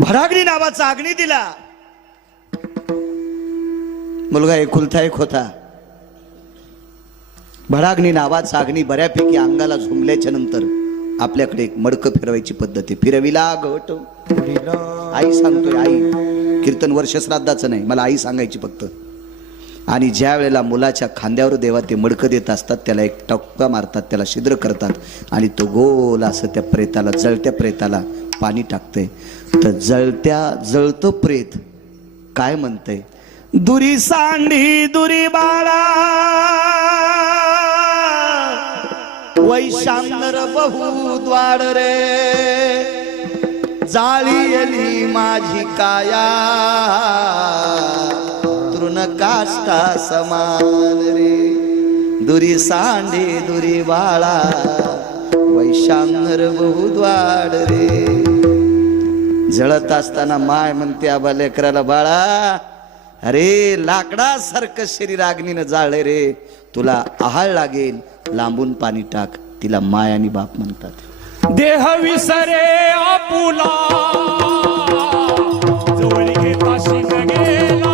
भडागणी नावाचा अग्नी दिला. मुलगा एकुलता एक होता. भडाग्नी नावाचा अग्नी बऱ्यापैकी अंगाला झुंबल्याच्या नंतर आपल्याकडे एक मडकं फिरवायची पद्धत आहे. फिरविला घट, आई सांगतोय, आई कीर्तन वर्ष श्राद्धाचं नाही, मला आई सांगायची फक्त. आणि ज्या वेळेला मुलाच्या खांद्यावर देवा ते मडकं देत असतात, त्याला एक टपका मारतात, त्याला छिद्र करतात, आणि तो गोल असं त्या प्रेताला, जळत्या प्रेताला पाणी टाकतंय. तर जळतं प्रेत काय म्हणतंय, दुरी सांडी दुरी बाळा, वैशांतर बहु द्वार रे, जाळी आली माझी काया, तृण न काष्टा समान रे, दुरी सांडे दुरी बाळा, वैशांगर बहुद्वाड रे. जळत असताना माय म्हणते आबा लेकराला, बाळा अरे लाकडासारखं शरीर अग्नीनं जाळले रे, तुला आहाळ लागेल, लांबून पाणी टाक. तिला माय आणि बाप म्हणतात. देह विसरे आपुला, जवळ घेताशी न गेला,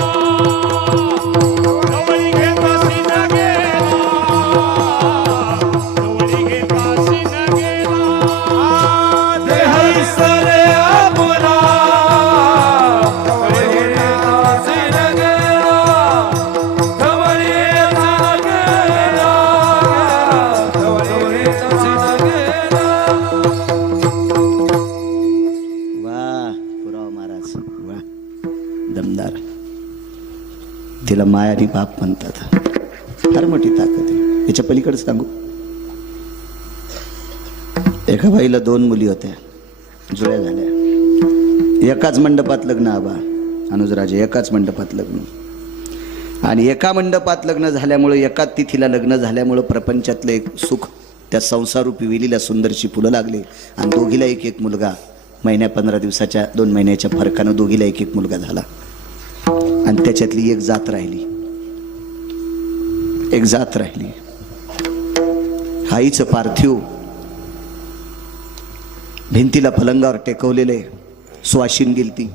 जवळ घेताशी न गेला, जवळ घेताशी न गेला. देह विसरे आपुला, जवळ घेताशी न गेला, जवळ घेताशी न गेला, जवळ घेताशी न गेला. वा पुराव महाराज वा, दमदार. तिला माय आणि बाप म्हणतात. फार मोठी ताकद आहे. याच्या पलीकडे सांगू, एका बाईला 2 मुली होत्या, जुळ्या झाल्या. एकाच मंडपात लग्न. आबा अनुजराजे एकाच मंडपात लग्न. आणि एका मंडपात लग्न झाल्यामुळे, एकाच तिथीला लग्न झाल्यामुळं प्रपंचातलं एक सुख त्या संसारूपी वेलीला सुंदरशी फुलं लागली. आणि दोघीला एक एक मुलगा. महिन्या 15 दिवसाच्या 2 महिन्याच्या फरकानं दोघीला एक एक मुलगा झाला. आणि त्याच्यातली एक जात राहिली. एक जात राहिली. आईचं पार्थिव भिंतीला पलंगावर टेकवलेले. सुवाशीन गेलती.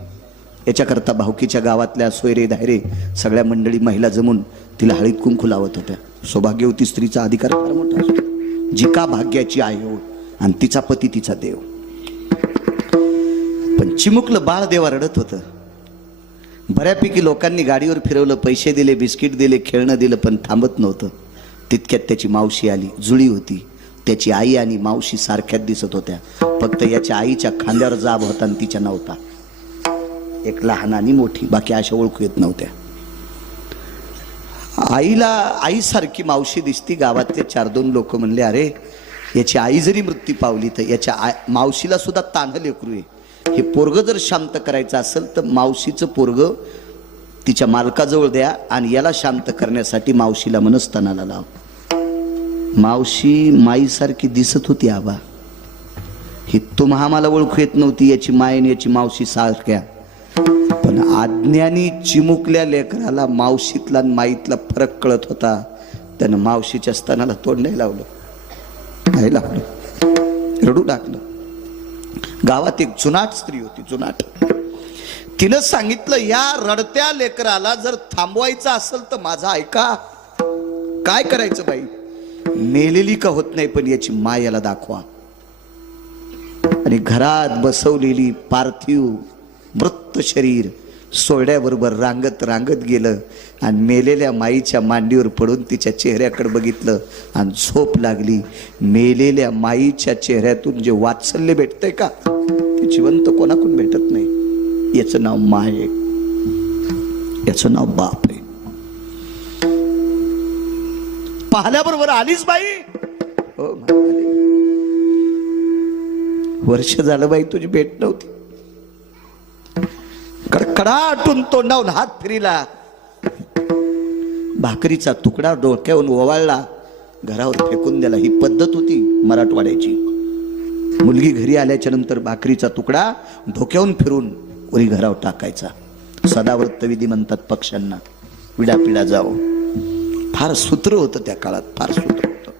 याच्याकरता भावकीच्या गावातल्या सोयरे धायरे सगळ्या मंडळी महिला जमून तिला हळीत कुंकू लावत होत्या. सौभाग्यवती स्त्रीचा अधिकार फार मोठा असतो. जिका भाग्याची आहे हो, आणि तिचा पती तिचा देव. पण चिमुकलं बाळ देवा रडत होतं. बऱ्यापैकी लोकांनी गाडीवर फिरवलं, पैसे दिले, बिस्किट दिले, खेळणं दिलं, पण थांबत नव्हतं. तितक्यात त्याची मावशी आली. जुळी होती. त्याची आई आणि मावशी सारख्याच दिसत होत्या, फक्त याच्या आईच्या खांद्यावर जाब होता आणि तिच्या नव्हता. एक लहान आणि मोठी, बाकी अशा ओळखू येत नव्हत्या. आईला आईसारखी मावशी दिसती. गावातले 4-2 लोक म्हणले, अरे याची आई जरी मृत्यू पावली तर याच्या मावशीला सुद्धा तान्ह लेकरू आहे. हे पोरग जर शांत करायचं असेल तर मावशीचं पोरग तिच्या मालकाजवळ द्या आणि याला शांत करण्यासाठी मावशीला मनस्थानाला लाव. मावशी माईसारखी दिसत होती. आबा ही तुम्हा आम्हाला ओळखू येत नव्हती. याची माय आणि याची मावशी सारख्या. पण आज्ञानी चिमुकल्या लेकराला मावशीतला आणि माईतला फरक कळत होता. त्यानं मावशीच्या स्तनाला तोंड नाही लावलं, नाही लावलं, रडू टाकलं. गावात एक जुनाट स्त्री होती. जुनाट. तिनं सांगितलं, या रडत्या लेकराला जर थांबवायचं असेल तर माझा ऐका. काय करायचं बाई? मेलेली का होत नाही, पण याची माय याला दाखवा. आणि घरात बसवलेली पार्थिव मृत शरीर सोहळ्याबरोबर रांगत रांगत गेलं आणि मेलेल्या माईच्या मांडीवर पडून तिच्या चेहऱ्याकडे बघितलं आणि झोप लागली. मेलेल्या माईच्या चेहऱ्यातून जे वात्सल्य भेटतंय का, ते जिवंत कोणाकडून भेटत नाही. याचं नाव माय आहे, याचं नाव बाप आहे. पाहल्याबरोबर आलीच बाई. हो, वर्ष झालं बाई तुझी भेट नव्हती. कडकडाटून तोंडावून हात फिरिला. भाकरीचा तुकडा डोक्यावरून ओवाळला, घरावर फेकून दिला. ही पद्धत होती मराठवाड्याची. मुलगी घरी आल्याच्या नंतर भाकरीचा तुकडा डोक्यावरून फिरून वरी घरावर टाकायचा. सदाव्रत विधी म्हणतात पक्ष्यांना. विडापिडा जाओ. फार सूत्र होतं त्या काळात, फार सूत्र होतं.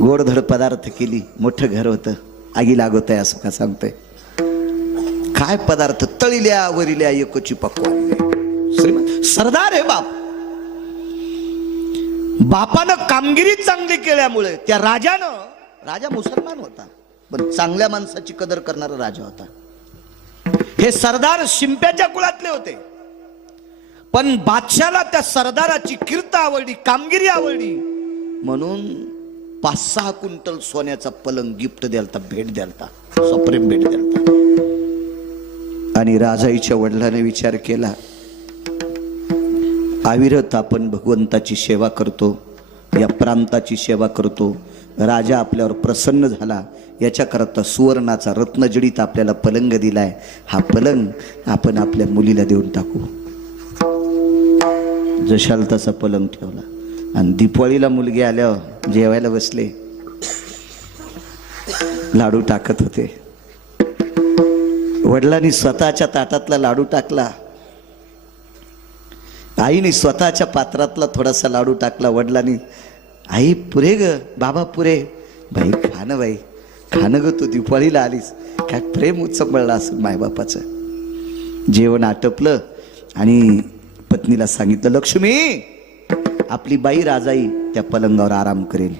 गोडधड पदार्थ केली. मोठं घर होतं. आगी लागत आहे असं का सांगतोय. काय पदार्थ? तळील्या वरिल्या एकोची पकवान. श्रीमंत सरदार आहे बाप. बापानं कामगिरी चांगली केल्यामुळे त्या राजानं, राजा मुसलमान होता पण चांगल्या माणसाची कदर करणारा राजा होता. हे सरदार शिंप्याच्या कुळातले होते, पण बादशाला त्या सरदाराची कीर्त आवडली, कामगिरी आवडली, म्हणून 5-6 क्विंटल सोन्याचा पलंग गिफ्ट द्यालता, भेट द्यालता, सप्रेम भेट द्यालता. आणि राजाईच्या वडिलांनी विचार केला, अविरत आपण भगवंताची सेवा करतो, या प्रांताची सेवा करतो, राजा आपल्यावर प्रसन्न झाला, याच्याकरता सुवर्णाचा रत्नजडीत आपल्याला पलंग दिलाय, हा पलंग आपण आपल्या मुलीला देऊन टाकू. जशाल तसा पलंग ठेवला आणि दिपाळीला मुलगी आल्यावर जेवायला बसले, लाडू टाकत होते. वडिलांनी स्वतःच्या ताटातला लाडू टाकला, आईने स्वतःच्या पात्रातला थोडासा लाडू टाकला. वडिलांनी, आई पुरे ग, बाबा पुरे. बाई खाणं, बाई खाणं ग, तू दिपाळीला आलीस, काय प्रेम उचंबळलं असेल मायबापाचं. जेवण आटपलं आणि पत्नीला सांगितलं, लक्ष्मी आपली बाई राजाई त्या पलंगावर आराम करेल.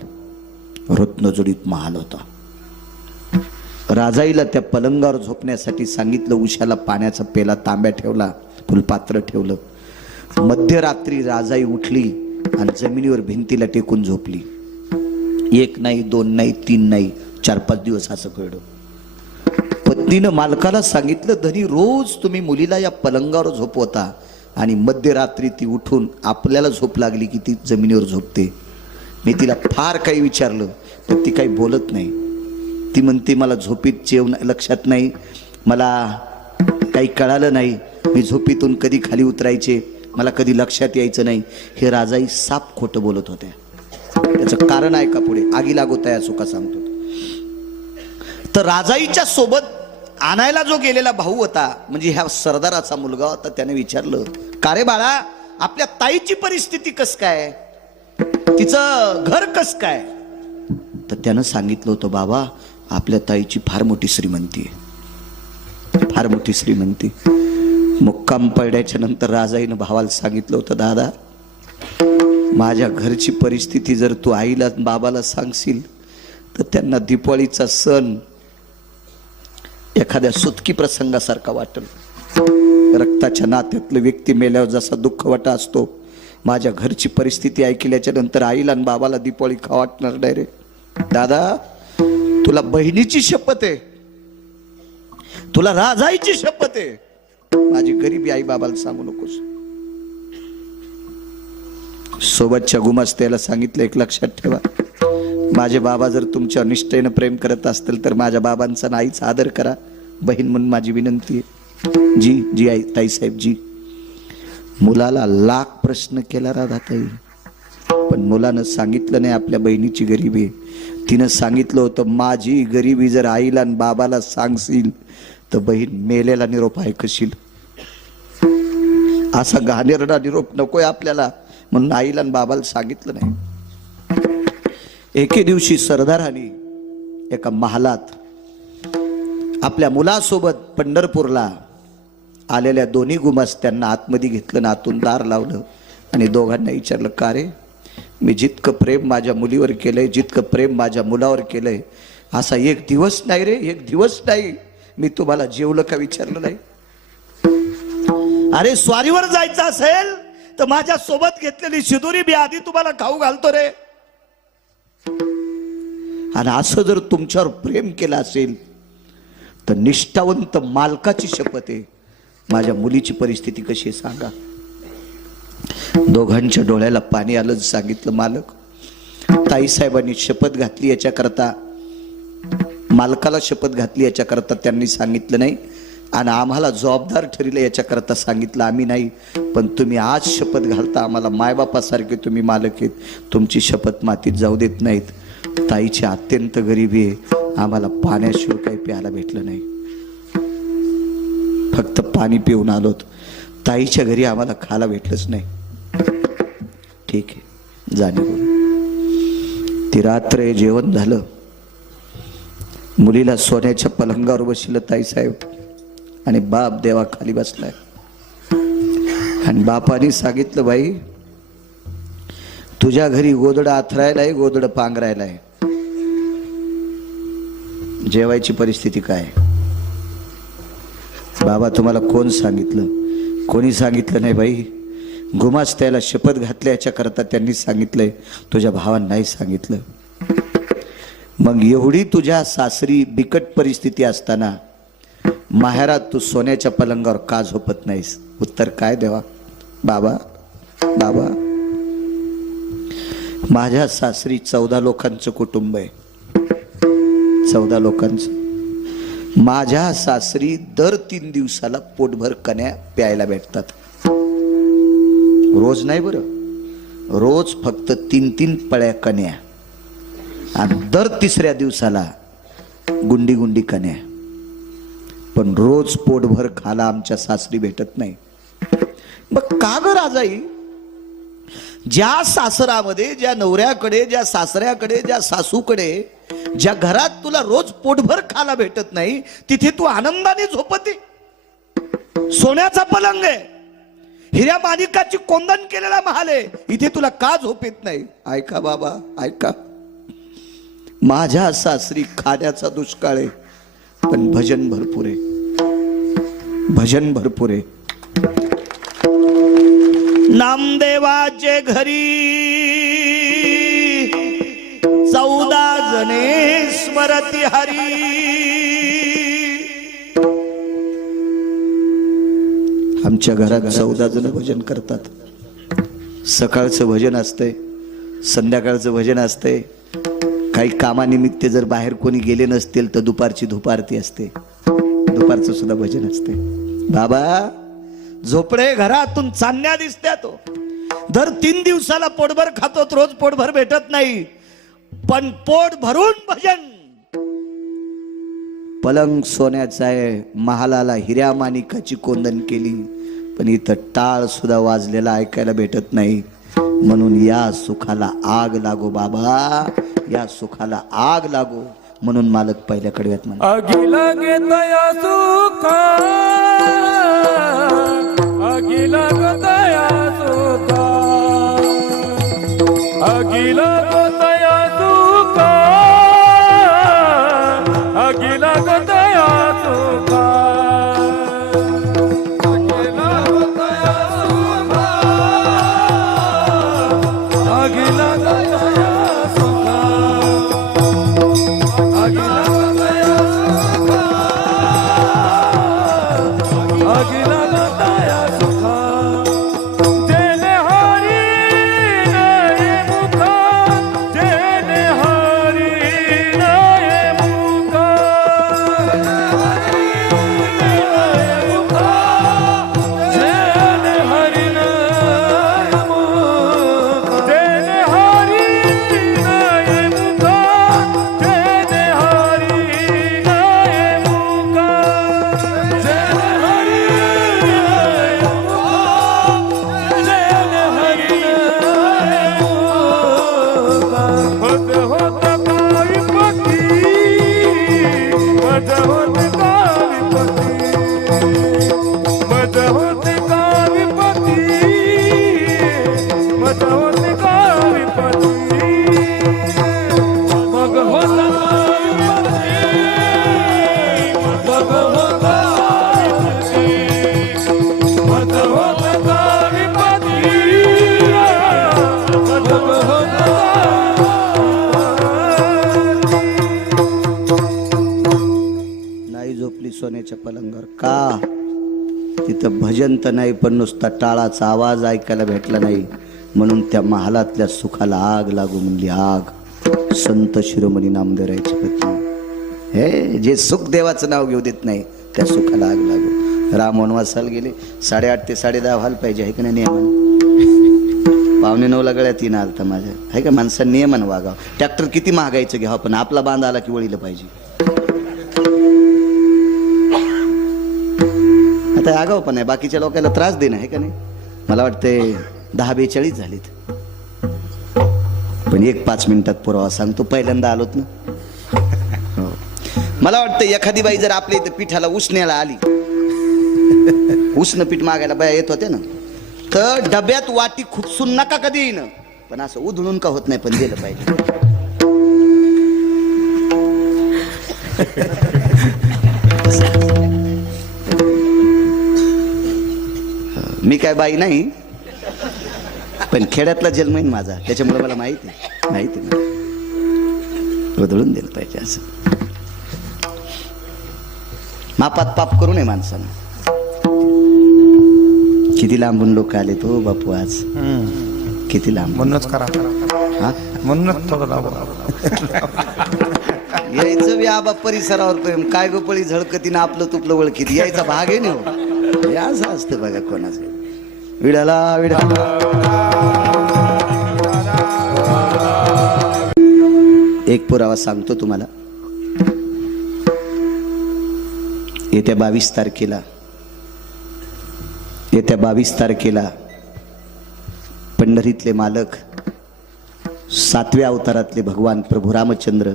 रत्नजोडीत महाल होता. राजाईला त्या पलंगावर झोपण्यासाठी सांगितलं. उशाला पाण्याचा पेला, तांब्या ठेवला, फुलपात्र ठेवलं. मध्यरात्री राजाई उठली आणि जमिनीवर भिंतीला टेकून झोपली. 1 नाही 2 नाही 3 नाही 4-5 दिवस असं कळलं. पत्नीनं मालकाला सांगितलं, धनी रोज तुम्ही मुलीला या पलंगावर झोपवता आणि मध्यरात्री ती उठून आपल्याला झोप लागली की ती जमिनीवर झोपते. मी तिला फार काही विचारलं तर ती काही बोलत नाही. ती म्हणते, मला झोपीत जेवण लक्षात नाही, मला काही कळालं नाही, मी झोपीतून कधी खाली उतरायचे, मला कधी लक्षात यायचं नाही. हे राजाई साप खोटं बोलत होत्या. त्याचं कारण आहे का पुढे, आगी लागोत आहे असो का सांगतो. तर राजाईच्या सोबत आणायला जो गेलेला भाऊ होता, म्हणजे ह्या सरदाराचा मुलगा होता, त्याने विचारलं, का रे बाळा, आपल्या ताईची परिस्थिती कस काय, तिचं घर कस काय. तर त्यानं सांगितलं होतं, बाबा आपल्या ताईची फार मोठी श्रीमंती आहे, फार मोठी श्रीमंती. मुक्काम पडल्याच्या नंतर राजाईनं भावाला सांगितलं होतं, दादा माझ्या घरची परिस्थिती जर तू आईला बाबाला सांगशील तर त्यांना दिपाळीचा सण एखाद्या सुतकी प्रसंगासारखा वाटेल. रक्ताच्या नात्यातलं व्यक्ती मेल्यावर जसा दुःखवटा असतो, माझ्या घरची परिस्थिती ऐकल्याच्या नंतर आईला आणि बाबाला दिपाळी खा वाटणार नाही रे. दादा तुला बहिणीची शपथ आहे, तुला राजाईची शपथ आहे, माझी गरीबी आई बाबाला सांगू नकोस. सोबतच्या गुमास्त्याला सांगितलं, एक लक्षात ठेवा, माझे बाबा जर तुमच्या निष्ठेनं प्रेम करत असतील तर माझ्या बाबांचा आईचा आदर करा. बहीण म्हणून माझी विनंती आहे. जी जी आई ताईसाहेब जी. मुलाला लाख प्रश्न केला राधाताई, पण मुलानं सांगितलं नाही आपल्या बहिणीची गरिबी. तिनं सांगितलं होतं, माझी गरिबी जर आईला आणि बाबाला सांगशील तर बहीण मेलेला निरोप ऐकशील. असा घाणेरडा निरोप नकोय आपल्याला, म्हणून आईला आणि बाबाला सांगितलं नाही. एके दिवशी सरदाराने एका महालात आपल्या मुलासोबत पंढरपूरला आलेल्या दोन्ही गुमास्त्यांना आतमध्ये घेतलं ना, आतून दार लावलं आणि दोघांना विचारलं, का रे, मी जितकं प्रेम माझ्या मुलीवर केलंय, जितकं प्रेम माझ्या मुलावर केलंय, असा एक दिवस नाही रे, एक दिवस नाही मी तुम्हाला जेवलं का विचारलं नाही. अरे स्वारीवर जायचं असेल तर माझ्या सोबत घेतलेली शिदोरी बी आधी तुम्हाला खाऊ घालतो रे. आणि असं जर तुमच्यावर प्रेम केलं असेल तर निष्ठावंत मालकाची शपथ आहे, माझ्या मुलीची परिस्थिती कशी आहे सांगा. दोघांच्या डोळ्याला पाणी आलं. सांगितलं, मालक ताईसाहेबांनी शपथ घातली याच्याकरता, मालकाला शपथ घातली याच्याकरता त्यांनी सांगितलं नाही, आणि आम्हाला जबाबदार ठरले याच्याकरता सांगितलं आम्ही नाही. पण तुम्ही आज शपथ घालता, आम्हाला मायबापासारखे तुम्ही मालक आहेत, तुमची शपथ मातीत जाऊ देत नाहीत. ताईची अत्यंत गरिबी आहे, आम्हाला पाण्याशिवाय काही प्यायला भेटलं नाही, फक्त पाणी पिऊन आलोत, ताईच्या घरी आम्हाला खायला भेटलंच नाही. ठीक आहे, जाणे. ती रात्र जेवण झालं, मुलीला सोन्याच्या पलंगावर बसलं ताईसाहेब, आणि बाप देवा खाली बसलाय. आणि बापाने सांगितलं, बाई तुझ्या घरी गोदडं आथरायलाय, गोदडं पांघरायलाय, जेवायची परिस्थिती काय. बाबा तुम्हाला कोण सांगितलं. कोणी सांगितलं नाही बाई, गुमास्त्याला शपथ घातल्याच्या करता त्यांनी सांगितलंय, तुझ्या भावानं नाही सांगितलं. मग एवढी तुझ्या सासरी बिकट परिस्थिती असताना माहेरात तू सोन्याच्या पलंगावर का झोपत नाहीस. उत्तर काय देवा. बाबा बाबा माझ्या सासरी 14 लोकांचं कुटुंब आहे, 14 लोकांचं. माझ्या सासरी दर 3 दिवसाला पोटभर कण्या प्यायला भेटतात. रोज नाही बरं, रोज फक्त 3-3 पळ्या कन्या आणि दर 3ऱ्या दिवसाला गुंडी गुंडी कन्या. पण रोज पोटभर खाला आमच्या सासरी भेटत नाही. मग का ग राजाई, ज्या सासरामध्ये, ज्या नवऱ्याकडे, ज्या सासऱ्याकडे, ज्या सासूकडे, ज्या घरात तुला रोज पोटभर खाला भेटत नाही, तिथे तू आनंदाने झोपते. सोन्याचा पलंग आहे, हिऱ्या माणिकाची कोंदण केलेला महाल आहे, इथे तुला का झोप येत नाही? ऐका बाबा ऐका, माझ्या सासरी खाण्याचा दुष्काळ आहे, पण भजन भरपूर आहे, भजन भरपूर आहे. नामदेवाचे घरी 14 जणे स्मरती हरी. आमच्या घरात 14 जण भजन करतात. सकाळचं भजन असतंय, संध्याकाळचं भजन असतंय. काही कामानिमित्त जर बाहेर कोणी गेले नसतील तर दुपारची धुपारती असते, दुपारचं सुद्धा भजन असते. बाबा झोपडे घरातून चांदण्या दिसत्या. तो दर 3 दिवसाला पोटभर खातो, रोज पोटभर भेटत नाही, पण पोट भरून भजन. पलंग सोन्याचा आहे, महालाला हिऱ्या माणिकाची कोंदण केली, पण इथं टाळ सुद्धा वाजलेला ऐकायला भेटत नाही. म्हणून या सुखाला आग लागो बाबा, या सुखाला आग लागो. म्हणून मालक पहिल्या कडव्यात म्हणा, अगिला घेतया सुखा, अगिला घेतया सुखा, अगिला घेतया सुखा, अगिला घेतया सुखा, अगिला घेतया सुखा, अगिला घेतया सुखा, अगिला घेतया सुखा, अगिला घेतया सुखा. जेने हरी नये मुखा, जेने हरी नये मुखा, नये मुखा, जेने हरी नये मुखा, जेने हरी नये मुखा, जेने हरी नये मुखा, जेने हरी नये मुखा, जेने हरी नये मुखा. होत होत काळीपती, मज होत काळीपती, मज होत काळीपती, मज होत काळीपती, मग होत काळीपती, मग होत काळीपती, मग होत काळीपती, मग होत नाही झोपली सोन्याच्या पलंगावर का? तिथं भजन तर नाही, पण नुसता टाळाचा आवाज ऐकायला भेटला नाही. म्हणून त्या महालातल्या सुखाला आग लागू म्हणली आग. संत शिरोमणी नामदेवरायची पत्नी, हे जे सुख देवाचं नाव घेऊ देत नाही, त्या सुखाला आग लागू. राम वनवासाला गेले, 8:30 ते 10:30 व्हायला पाहिजे, आहे का नाही नियमन? 8:45 गळ्यात येणं आलता माझ्या, आहे का? माणसानं नियमन वागावं. ट्रॅक्टर किती महागायचं घ्यावं, पण आपला बांध आला की वळीला पाहिजे. आता आगाव पण आहे, बाकीच्या लोकांना त्रास देणं, आहे का नाही? मला वाटते 10:42 झालीत, पण 5 मिनिटात पुरावा सांगतो. पहिल्यांदा आलोत ना. हो. मला वाटतं एखादी बाई जर आपल्या इथं पिठाला उसण्याला आली, उष्ण पीठ मागायला बाया येत होत्या ना, तर डब्यात वाटी खुपसून नका कधी येईन, पण असं उधळून का होत नाही, पण दिलं पाहिजे. मी काय बाई नाही, पण खेड्यातला जन्म आहे माझा, त्याच्यामुळे मला माहिती आहे. बदलून दिलं पाहिजे असं. मापात पाप करू नये माणसानं. किती लांबून लोक आले तो बापू आज, किती लांब. म्हणूनच करा, हा, म्हणूनच थोडं लावा. यायचं बी आबा परिसरावर प्रेम, काय गो पळी झळकतीनं आपलं तुपलं ओळखीत यायचा भाग आहे ना. हे असं असतं बघा कोणाचं. विडाला विडाला. एक पुरावा सांगतो तुम्हाला. येत्या 22 तारखेला पंढरीतले मालक 7व्या अवतारातले भगवान प्रभू रामचंद्र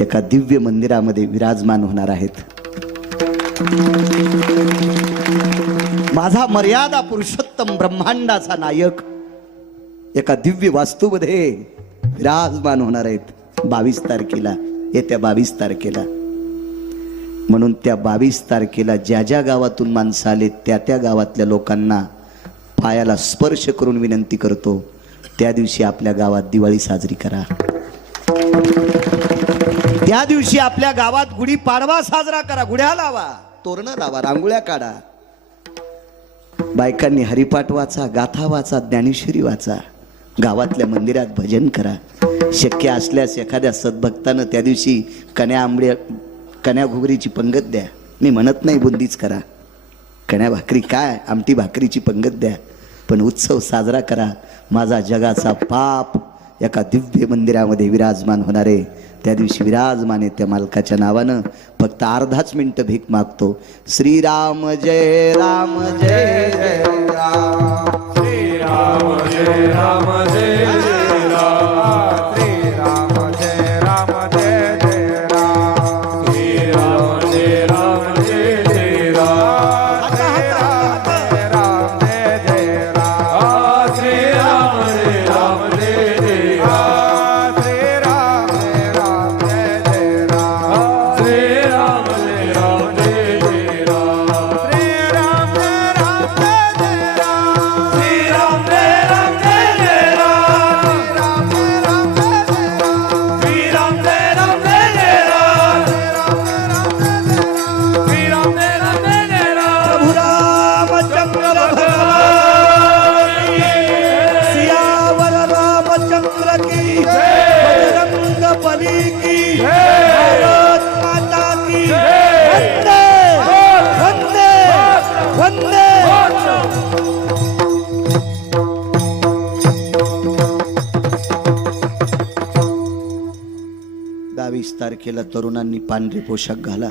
एका दिव्य मंदिरामध्ये विराजमान होणार आहेत. माझा मर्यादा पुरुषोत्तम ब्रह्मांडाचा नायक एका दिव्य वास्तूमध्ये विराजमान होणार आहेत 22 तारखेला, येत्या 22 तारखेला. म्हणून त्या 22 तारखेला ज्या ज्या गावातून माणसं आले त्या त्या गावातल्या लोकांना पायाला स्पर्श करून विनंती करतो, त्या दिवशी आपल्या गावात दिवाळी साजरी करा. त्या दिवशी आपल्या गावात गुढी पाडवा साजरा करा. गुढ्या लावा, तोरणं लावा, रांगोळ्या काढा. बायकांनी हरिपाठ वाचा, गाथा वाचा, ज्ञानेश्वरी वाचा. गावातल्या मंदिरात भजन करा. शक्य असल्यास एखाद्या सद्भक्तानं त्या दिवशी कण्या घुगरीची पंगत द्या. मी म्हणत नाही बुंदीच करा, कण्या भाकरी काय, आमटी भाकरीची पंगत द्या, पण उत्सव साजरा करा. माझा जगाचा पाप एका दिव्य मंदिरामध्ये विराजमान होणारे त्या दिवशी विराजमान आहे. त्या मालकाच्या नावानं फक्त अर्धाच मिनिट भीक मागतो. श्रीराम जय राम जय जय राम. श्रीराम जय राम जय जय राम. श्रीराम जय राम जय जय राम. श्रीराम जय राम जय जय राम. राम जय जय राम. श्रीराम जय राम जय जय राम. श्रीराम जय राम जय जय राम. श्रीराम जय राम जय जय राम. श्रीराम जय राम जय जय राम. श्रीराम जय राम जय जय राम. श्रीराम जय राम जय जय राम. श्रीराम जय राम जय जय राम. श्रीराम जय राम जय जय राम. श्रीराम जय राम जय जय राम. प्रभु रामचंद्र सियावर रामचंद्र की बजरंग बली की भारत माता की वंदे वंदे वंदे. 22 तारखेला तरुणांनी पांढरे पोशाख घाला.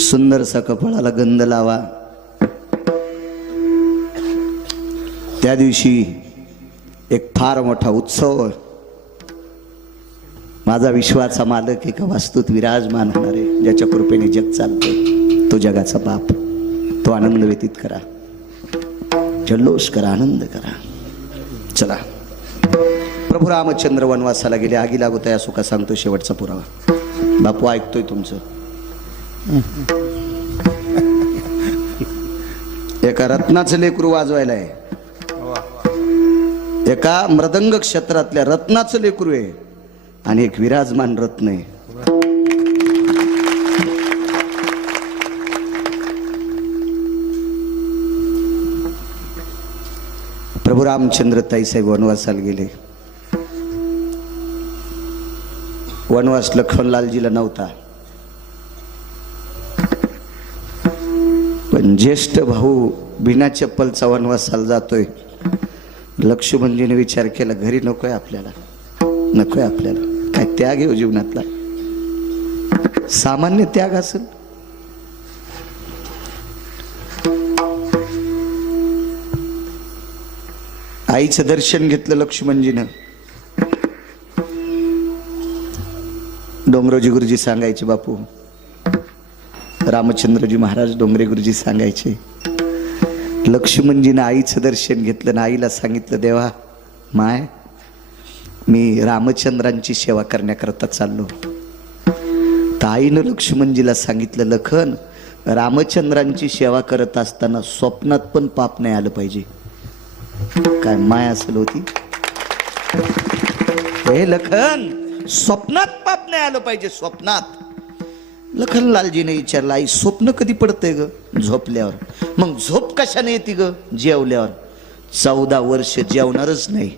सुंदरसा कपाळाला गंध लावा. त्या दिवशी एक फार मोठा उत्सव माझा विश्वाचा मालक एका वास्तूत विराजमान होणार आहे. ज्याच्या कृपेने जग चालतं तो जगाचा बाप. तो आनंद व्यतीत करा, जल्लोष करा, आनंद करा. चला. प्रभू रामचंद्र वनवासाला गेले. आगी लागोत या सुखा सांगतो शेवटचा पुरावा. बापू ऐकतोय तुमचं. एका रत्नाचं लेकरू वाजवायला आहे. एका मृदंग क्षेत्रातल्या रत्नाचं लेकरू आहे आणि एक विराजमान रत्न आहे. प्रभू रामचंद्र ताईसाहेब वनवासाला गेले. वनवास लखनलालजीला नव्हता, पण ज्येष्ठ भाऊ बिना चप्पलचा वनवासाला जातोय. लक्ष्मणजीने विचार केला, घरी नकोय आपल्याला, नकोय आपल्याला. काय त्याग आहे जीवनातला, सामान्य त्याग असेल. आईचं दर्शन घेतलं लक्ष्मणजीनं. डोंगरोजी गुरुजी सांगायचे, बापू रामचंद्रजी महाराज डोंगरे गुरुजी सांगायचे, लक्ष्मणजीनं आईचं दर्शन घेतलं ना आईला सांगितलं, देवा माय मी रामचंद्रांची सेवा करण्याकरता चाललो. तर आईनं लक्ष्मणजीला सांगितलं, लखन रामचंद्रांची सेवा करत असताना स्वप्नात पण पाप नाही आलं पाहिजे. काय माय असेल होती हे लखन, स्वप्नात पाप नाही आलं पाहिजे, स्वप्नात. लखनलालजीने विचारलं, आई स्वप्न कधी पडतंय ग? झोपल्यावर. मग झोप कशाने येते ग? जेवल्यावर. 14 वर्ष जेवणारच नाही,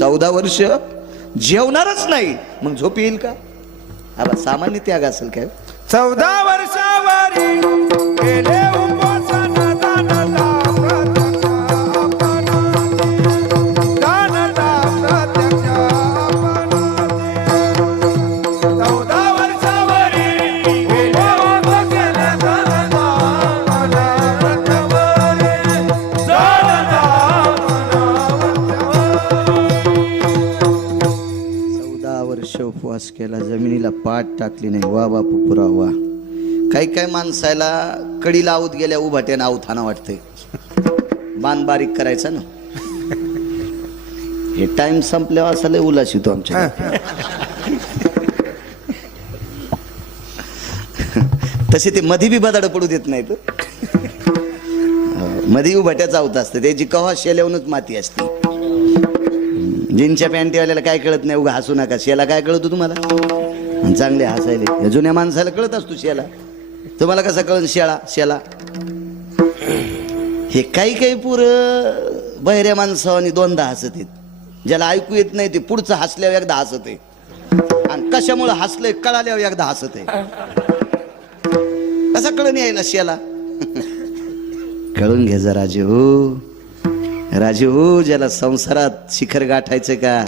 14 वर्ष जेवणारच नाही, मग झोप येईल का? आबा सामान्य त्याग असेल काय? 14 वर्षावरी केले उपोषण दानता प्रत्यक्ष अपनाते. दानता प्रत्यक्ष अपनाते. 14 वर्षावरी केले उपोषण दानता मनावरती. दानता मनावरती. 14 वर्ष उपवास केला, जमिनीला पाठ टाकली नाही. वा बापू पुरा वा. काही काही माणसाला कडी लावत गेल्या उभाट्यानं आवथाना वाटतंय. बाण बारीक करायचा ना. हे टाइम संपल्यावर असं लय उलास येतो आमच्या. तसे ते मधी बी बदाड पडू देत नाहीत. मधी उभाट्याच आवत असतं, त्याची कव्हा शेल्यावूनच माती असते. जीनच्या पॅन्टीवाल्याला काय कळत नाही, उगा हसू नका. शेला काय कळतो तुम्हाला? चांगले हसायले. या जुन्या माणसाला कळत असतो शेला. तुम्हाला कसं कळत शेला? हे काही काही पुर बहिऱ्या माणसावानी दोनदा हसत आहेत. ज्याला ऐकू येत नाही ते पुढचं हसल्यावर एकदा हसत आहे, आणि कशामुळे हसलंय कळाल्यावर एकदा हसत आहे. कसा कळून यायला शेला? कळून घे जा राजू. ज्याला संसारात शिखर गाठायचं का,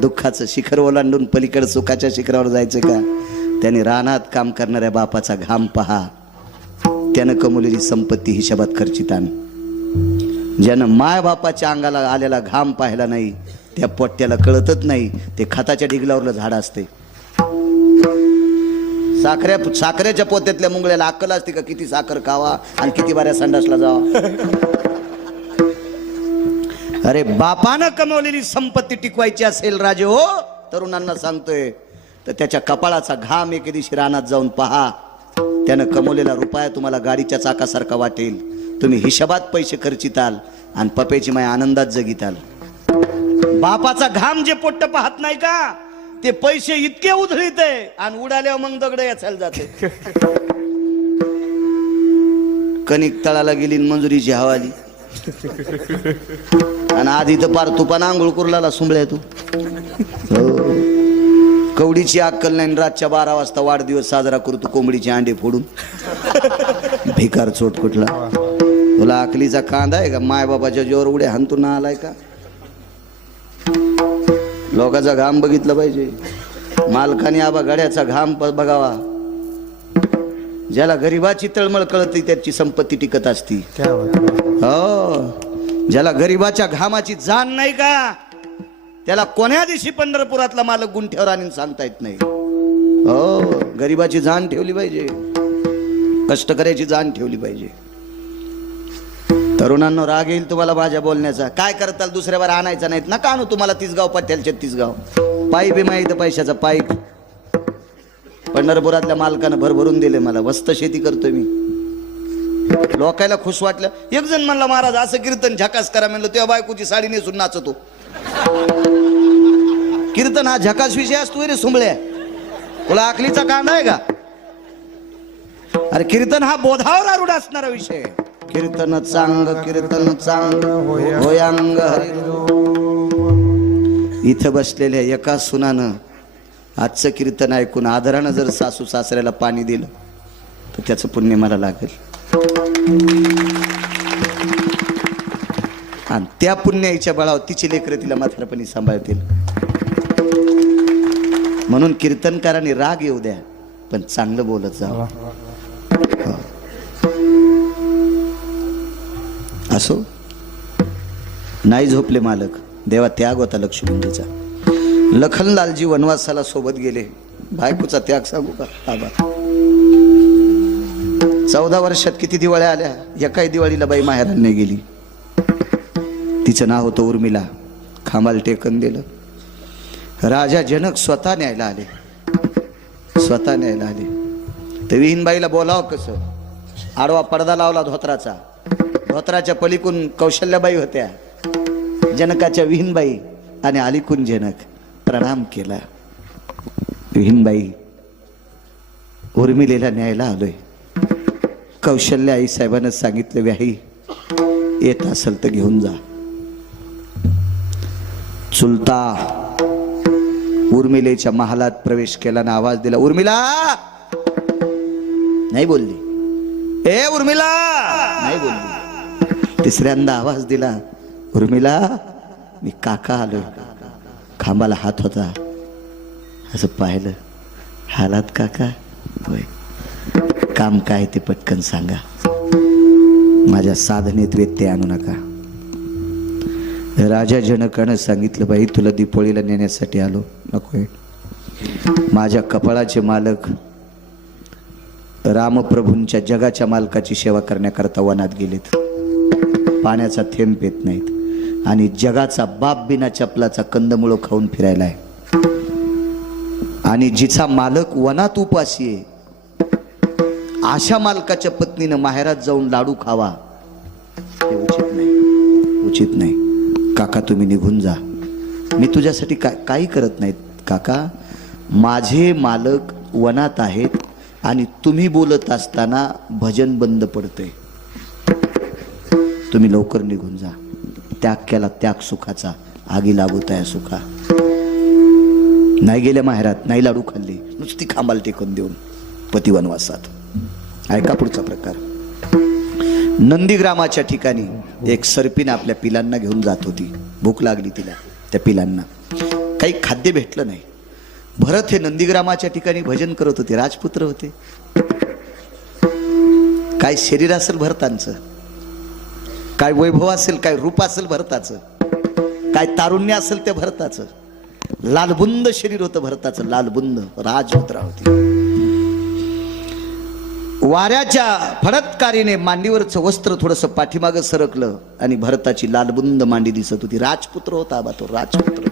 दुःखाचं शिखर ओलांडून पलीकडे सुखाच्या शिखरावर जायचं का, त्याने रानात काम करणाऱ्या बापाचा घाम पहा. त्यानं कमवलेली संपत्ती हिशोबात खर्चित आण. ज्यानं माय बापाच्या अंगाला आलेला घाम पाहिला नाही, त्या पोट्याला कळतच नाही ते खताच्या ढिगलावरलं झाड असते. साखरेच्या पोत्यातल्या मुंगळ्याला अक्कल असते का किती साखर खावा आणि किती बाऱ्या संडासला जावा? अरे बापानं कमवलेली संपत्ती टिकवायची असेल राजे हो, तरुणांना सांगतोय, तर त्याच्या कपाळाचा घाम एके दिवशी रानात जाऊन पहा. त्यानं कमवलेला रुपया तुम्हाला गाडीच्या चाकासारखा वाटेल. तुम्ही हिशोबात पैसे खर्चिताल आणि पप्याची माय आनंदात जगिताल. बापाचा घाम जे पोट्ट पाहत नाही का, ते पैसे इतके उधळीते आणि उडाल्यावर मग दगड याचायला जाते. कणिक तळाला गेली मंजुरीची हवाली, आणि आधी तर पार तुपानं आंघोळ कुरलाला सुंबळ्या तू. कवडीची अक्कल नाही, रातच्या 12 वाजता वाढदिवस साजरा करतो कोंबडीचे अंडे फोडून. भिकार चोट कुठला. तुला अकलीचा कांदा आहे का? मायबापाच्या जोर उड्या हाणतून ना आलाय का? लोकांचा घाम बघितला पाहिजे. मालकाने आबा गड्याचा घाम बघावा. ज्याला गरीबाची तळमळ कळते त्याची संपत्ती टिकत असती. हो, ज्याला गरीबाच्या घामाची जाण नाही का, त्याला कोण्या दिवशी पंढरपुरातला मालक गुंठ्यावर आणून सांगता येत नाही. हो, गरीबाची जाण ठेवली पाहिजे, कष्टकऱ्याची जाण ठेवली पाहिजे. तरुणांनो, राग येईल तुम्हाला माझ्या बोलण्याचा. काय करताल? दुसऱ्या बार आणायचा नाहीत नका आणू. तुम्हाला 30 गाव पट्ट्याल 36 गाव पाईप आहे माहिती, पैशाचा पाईप पंढरपुरातल्या मालकानं भरभरून दिले मला. वस्त शेती करतोय मी. लोकायला खुश वाटलं. एक जण म्हणला, महाराज असं कीर्तन झकास करा. म्हणलं तेव्हा बायकोची साडी नेसून नाचतो. कीर्तन हा झकास विषय असतो रे सुंबळ्या. तुला आखलीचा कांदा आहे का? अरे कीर्तन हा बोधावर आरूढ असणारा विषय. कीर्तन चांग होयांग हरी. इथं बसलेल्या एका सुनानं आजचं कीर्तन ऐकून आदरानं जर सासू सासऱ्याला पाणी दिलं तर त्याचं पुण्य मला लागेल. आणि त्या पुण्याईच्या बळावर तिची लेकरं तिला म्हातारपणी सांभाळतील. म्हणून कीर्तनकारांनी राग येऊ द्या, पण चांगलं बोलत जा. असो, नाही झोपले मालक. देवा त्याग होता लक्ष्मणजीचा. लखनलालजी वनवासाला सोबत गेले. बायकोचा त्याग सांगू का? आबा 14 वर्षात किती दिवाळ्या आल्या. एकाही दिवाळीला बाई माहेराला नाही गेली. तिचं नाव होतं उर्मिला. खांबाला टेकन दिलं. राजा जनक स्वतः न्यायला आले. तर विहीनबाईला बोलावं कसं? आडवा पडदा लावला धोत्राचा. धोत्राच्या पलीकून कौशल्याबाई होत्या, जनकाच्या विहीनबाई, आणि अलीकून जनक. प्रणाम केला. विहीनबाई, उर्मिलेला न्यायला आलोय. कौशल्या आई साहेबांना सांगितलं, व्याही येत असेल तर घेऊन जा. चुलता उर्मिलेच्या महालात प्रवेश केला ना आवाज दिला, उर्मिला नाही बोलली. ए उर्मिला, नाही बोलली. तिसऱ्यांदा आवाज दिला, उर्मिला मी काका आलोय. खांबाला हात होता, असं पाहिलं. हालात काका? होय. काम काय ते पटकन सांगा, माझ्या साधनेत व्यत्यय आणू नका. राजा जनकानं सांगितलं, बाई तुला दीपोळीला नेण्यासाठी आलो. नकोय. माझ्या कपाळाचे मालक रामप्रभूंच्या जगाच्या मालकाची सेवा करण्याकरता वनात गेलेत. पाण्याचा थेंब पेत नाहीत आणि जगाचा बाप बिना चपलाचा कंदमुळं खाऊन फिरायलाय. आणि जिचा मालक वनात उपाशी आहे, अशा मालकाच्या पत्नीनं माहेरात जाऊन लाडू खावा, हे उचित नाही, उचित नाही. काका तुम्ही निघून जा, मी तुझ्यासाठी काही करत नाहीत. काका माझे मालक वनात आहेत आणि तुम्ही बोलत असताना भजन बंद पडतंय, तुम्ही लवकर निघून जा. त्याग केला त्याग सुखाचा, आगी लागूत आहे सुखा. नाही गेल्या माहेरात, नाही लाडू खाल्ले, नुसती खांबाल टेकून देऊन पती वनवासात. ऐका पुढचा प्रकार. नंदीग्रामाच्या ठिकाणी एक सर्पीन आपल्या पिलांना घेऊन जात होती. भूक लागली तिला. त्या पिलांना काही खाद्य भेटलं नाही. भरत हे नंदीग्रामाच्या ठिकाणी भजन करत होते, राजपुत्र होते. काय शरीर असेल भरतांचं, काय वैभव असेल, काय रूप असेल भरताचं, काय तारुण्य असेल ते भरताचं. लालबुंद शरीर होतं भरताचं, लालबुंद. राजपुत्रा होती. वाऱ्याच्या फडतकारीने मांडीवरचं वस्त्र थोडंसं पाठीमागं सरकलं आणि भरताची लालबुंद मांडी दिसत होती. राजपुत्र होता बा तो, राजपुत्र.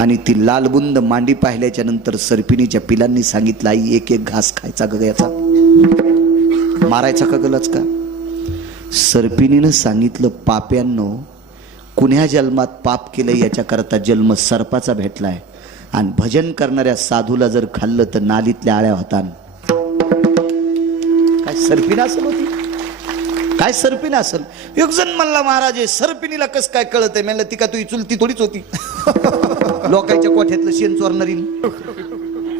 आणि ती लालबुंद मांडी पाहिल्याच्या नंतर सर्पिणीच्या पिलांनी सांगितलं, आई एक एक घास खायचा ग याचा, मारायचा का गलच का? सर्पिणीनं सांगितलं, पाप्यांनो, कुण्या जन्मात पाप केलं याच्याकरता जन्म सर्पाचा भेटलाय. आणि भजन करणाऱ्या साधूला जर खाल्लं तर नालीतल्या आळ्या होता. काय सर्पिणी असेल होती, काय सर्पिणी असेल? एक जण म्हणला, महाराज सर्पिणीला कस काय कळत आहे? म्हणलं ती का तुझी चुलती थोडीच होती, लोकांच्या कोठ्यातलं शेण चोरणारी.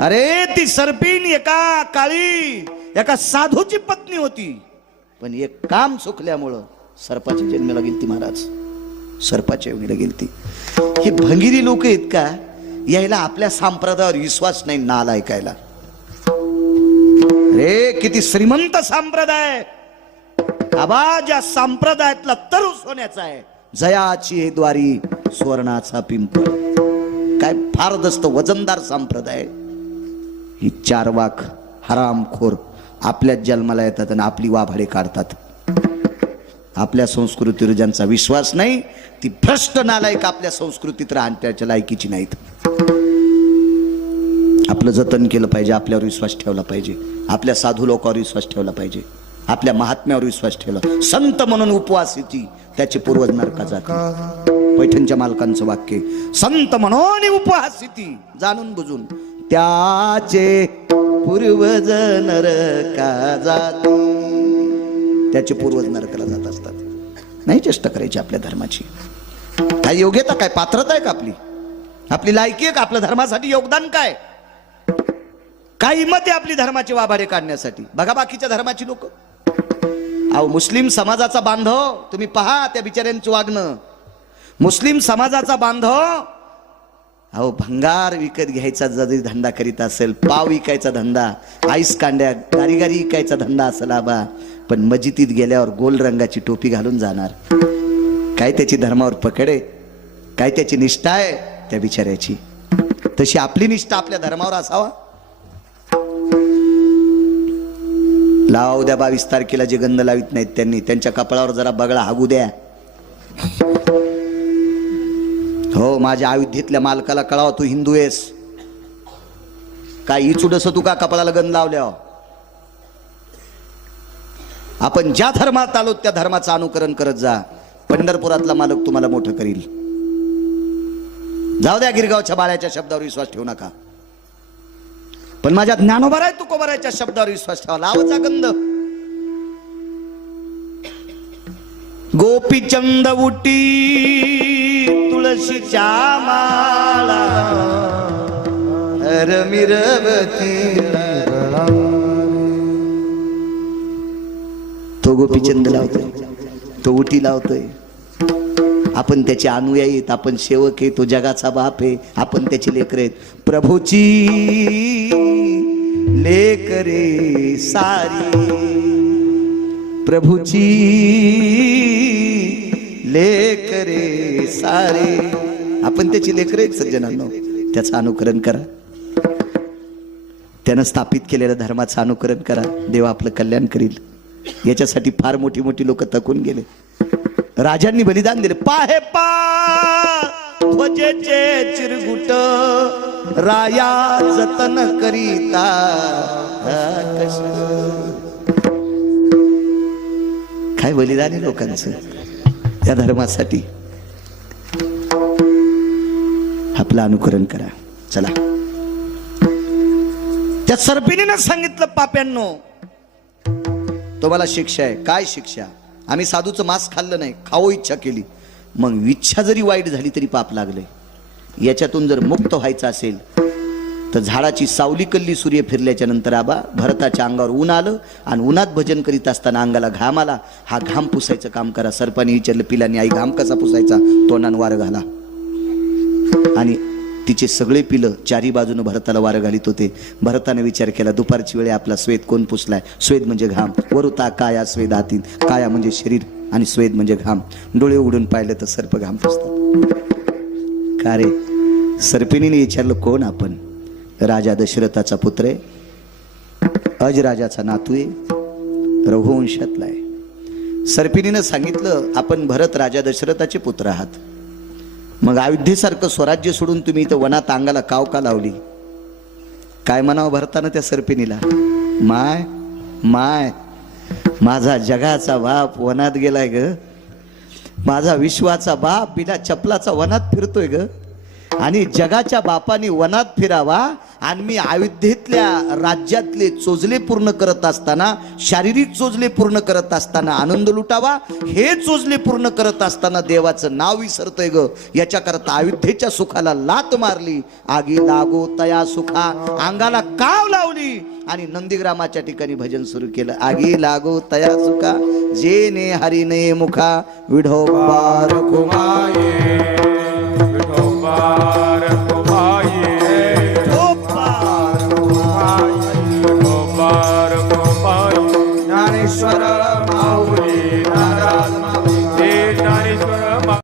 अरे ती सर्पिण एका काळी एका साधूची पत्नी होती, पण एक काम चुकल्यामुळं सर्पाच्या जन्माला गेलती. महाराज सर्पाच्या योनीला गेलती. हे भंगिरी लोक आहेत का, यायला आपल्या संप्रदायावर विश्वास नाही. नाल ऐकायला रे, किती श्रीमंत संप्रदाय आबा, ज्या संप्रदायातला तरु सोन्याचा आहे. जयाची हे द्वारी सुवर्णाचा पिंपळ. काय फार दस्त वजनदार संप्रदाय. ही चार वाक हरामखोर आपल्याच जन्माला येतात आणि आपली वाभाडे काढतात. आपल्या संस्कृतीवर ज्यांचा विश्वास नाही, ती भ्रष्ट नालायक आपल्या संस्कृतीत राहण्याच्या लायकीची नाहीत. आपलं जतन केलं पाहिजे, आपल्यावर विश्वास ठेवला पाहिजे, आपल्या साधू लोकांवर विश्वास ठेवला पाहिजे, आपल्या महात्म्यावर विश्वास ठेवला. संत म्हणून उपवास येते, त्याचे पूर्वज नरकात जाते. पैठणच्या मालकांचं वाक्य, संत म्हणून उपवास येते, जाणून बुजून त्याचे पूर्वज नरका जाते. त्याचे पूर्वज नरकाला जात असतात. नाही चेष्टा करायची आपल्या धर्माची. काय योग्यता, काय पात्रता आहे का आपली? आपली लायकी आहे का? आपल्या धर्मासाठी योगदान काय? काय हिंमत आहे आपली धर्माचे वाभाडे काढण्यासाठी? बघा बाकीच्या धर्माची लोक. अहो मुस्लिम समाजाचा बांधव तुम्ही पहा, त्या बिचाऱ्यांचं वागणं. मुस्लिम समाजाचा बांधव अहो भंगार विकत घ्यायचा जरी धंदा करीत असेल, पाव विकायचा धंदा, आईस कांड्या कारिगारी विकायचा धंदा असेल आबा, पण मस्जिदीत गेल्यावर गोल रंगाची टोपी घालून जाणार. काय त्याची धर्मावर पकड आहे? काय त्याची निष्ठा आहे त्या बिचाऱ्याची? तशी आपली निष्ठा आपल्या धर्मावर असावा. लावा उद्या 22 तारखेला जे गंध लावित नाहीत त्यांनी, त्यांच्या कपाळावर जरा बगळा हागू द्या. हो, माझ्या अयोध्येतल्या मालकाला कळावं तू हिंदू आहेस. काय इचुडस तू का कपाळाला गंध लावल्या? आपण ज्या धर्मात आलो त्या धर्माचं अनुकरण करत जा. पंढरपुरातला मालक तुम्हाला मोठं करील. जाऊ द्या गिरगावच्या बाळ्याच्या शब्दावर विश्वास ठेवू नका, पण माझ्या ज्ञानोबाराय तुकोबारायच्या शब्दावर विश्वास ठेवा. लावचा गंध. गोपीचंद उटी तुळशीच्या माळा हर मिरवती गोपीचंद लावतोय, तो उटी लावतोय. आपण त्याचे अनुयायी आहेत, आपण सेवक आहे. तो जगाचा बाप आहे, आपण त्याचे लेकर आहेत. प्रभूची लेकरे सारी, प्रभूची लेकरे सारे, आपण त्याची लेकरे आहेत सज्जनांनो. त्याचं अनुकरण करा, त्यानं स्थापित केलेल्या धर्माचं अनुकरण करा. देव आपलं कल्याण करील. याच्यासाठी फार मोठी मोठी लोक थकून गेले. राजांनी बलिदान दिले. पाहे पा ध्वजेचे चिरगुट, राया जतन करीता काय बलिदान आहे लोकांचं या धर्मासाठी. आपलं अनुकरण करा. चला, त्या सर्पिणीनं सांगितलं, पाप्यांनो तुम्हाला शिक्षा आहे. काय शिक्षा? आम्ही साधूचं मांस खाल्लं नाही, खाऊ इच्छा केली. मग इच्छा जरी वाईट झाली तरी पाप लागले. याच्यातून जर मुक्त व्हायचं असेल तर झाडाची सावली कल्ली सूर्य फिरल्याच्या नंतर आबा भरताच्या अंगावर ऊन आलं आणि उन्हात भजन करीत असताना अंगाला घाम आला. हा घाम पुसायचं काम करा. सर्पाने विचारलं पिलांनी, आई घाम कसा पुसायचा? तोंडानं वारं घाला. आणि तिचे सगळे पिलं चारी बाजूने भरताला वारं घालीत होते. भरताने विचार केला, दुपारची वेळे आपला स्वेद कोण पुसलाय? स्वेद म्हणजे घाम. वरुता काया स्वेद हातीन, काया म्हणजे शरीर आणि स्वेद म्हणजे घाम. डोळे उघडून पाहिलं तर सर्प घाम पुसतात. का रे? सर्पिणीने विचारलं, कोण आपण? राजा दशरथाचा पुत्र आहे, अजराजाचा नातू आहे, रघुवंशातला आहे. सर्पिणीनं सांगितलं, आपण भरत राजा दशरथाचे पुत्र आहात. मग अयोध्येसारखं स्वराज्य सोडून तुम्ही इथं वनात अंगाला काव का लावली? काय म्हणावं भरतानं त्या सर्पिणीला? माय माय, माझा जगाचा बाप वनात गेलाय ग. माझा विश्वाचा बाप बिना चपलाचा वनात फिरतोय ग. आणि जगाच्या बापाने वनात फिरावा आणि मी अयोध्येतल्या राज्यातले चोजले पूर्ण करत असताना, शारीरिक चोजले पूर्ण करत असताना आनंद लुटावा. हे चोजले पूर्ण करत असताना देवाचं नाव विसरतोय ग. याच्याकरता अयोध्येच्या सुखाला लात मारली. आगी लागो तया सुखा, अंगाला काव लावली आणि नंदीग्रामाच्या ठिकाणी भजन सुरू केलं. आगी लागो तया सुखा, जेने हरिने मुखा, विढोबा रघुमाये, विठोबा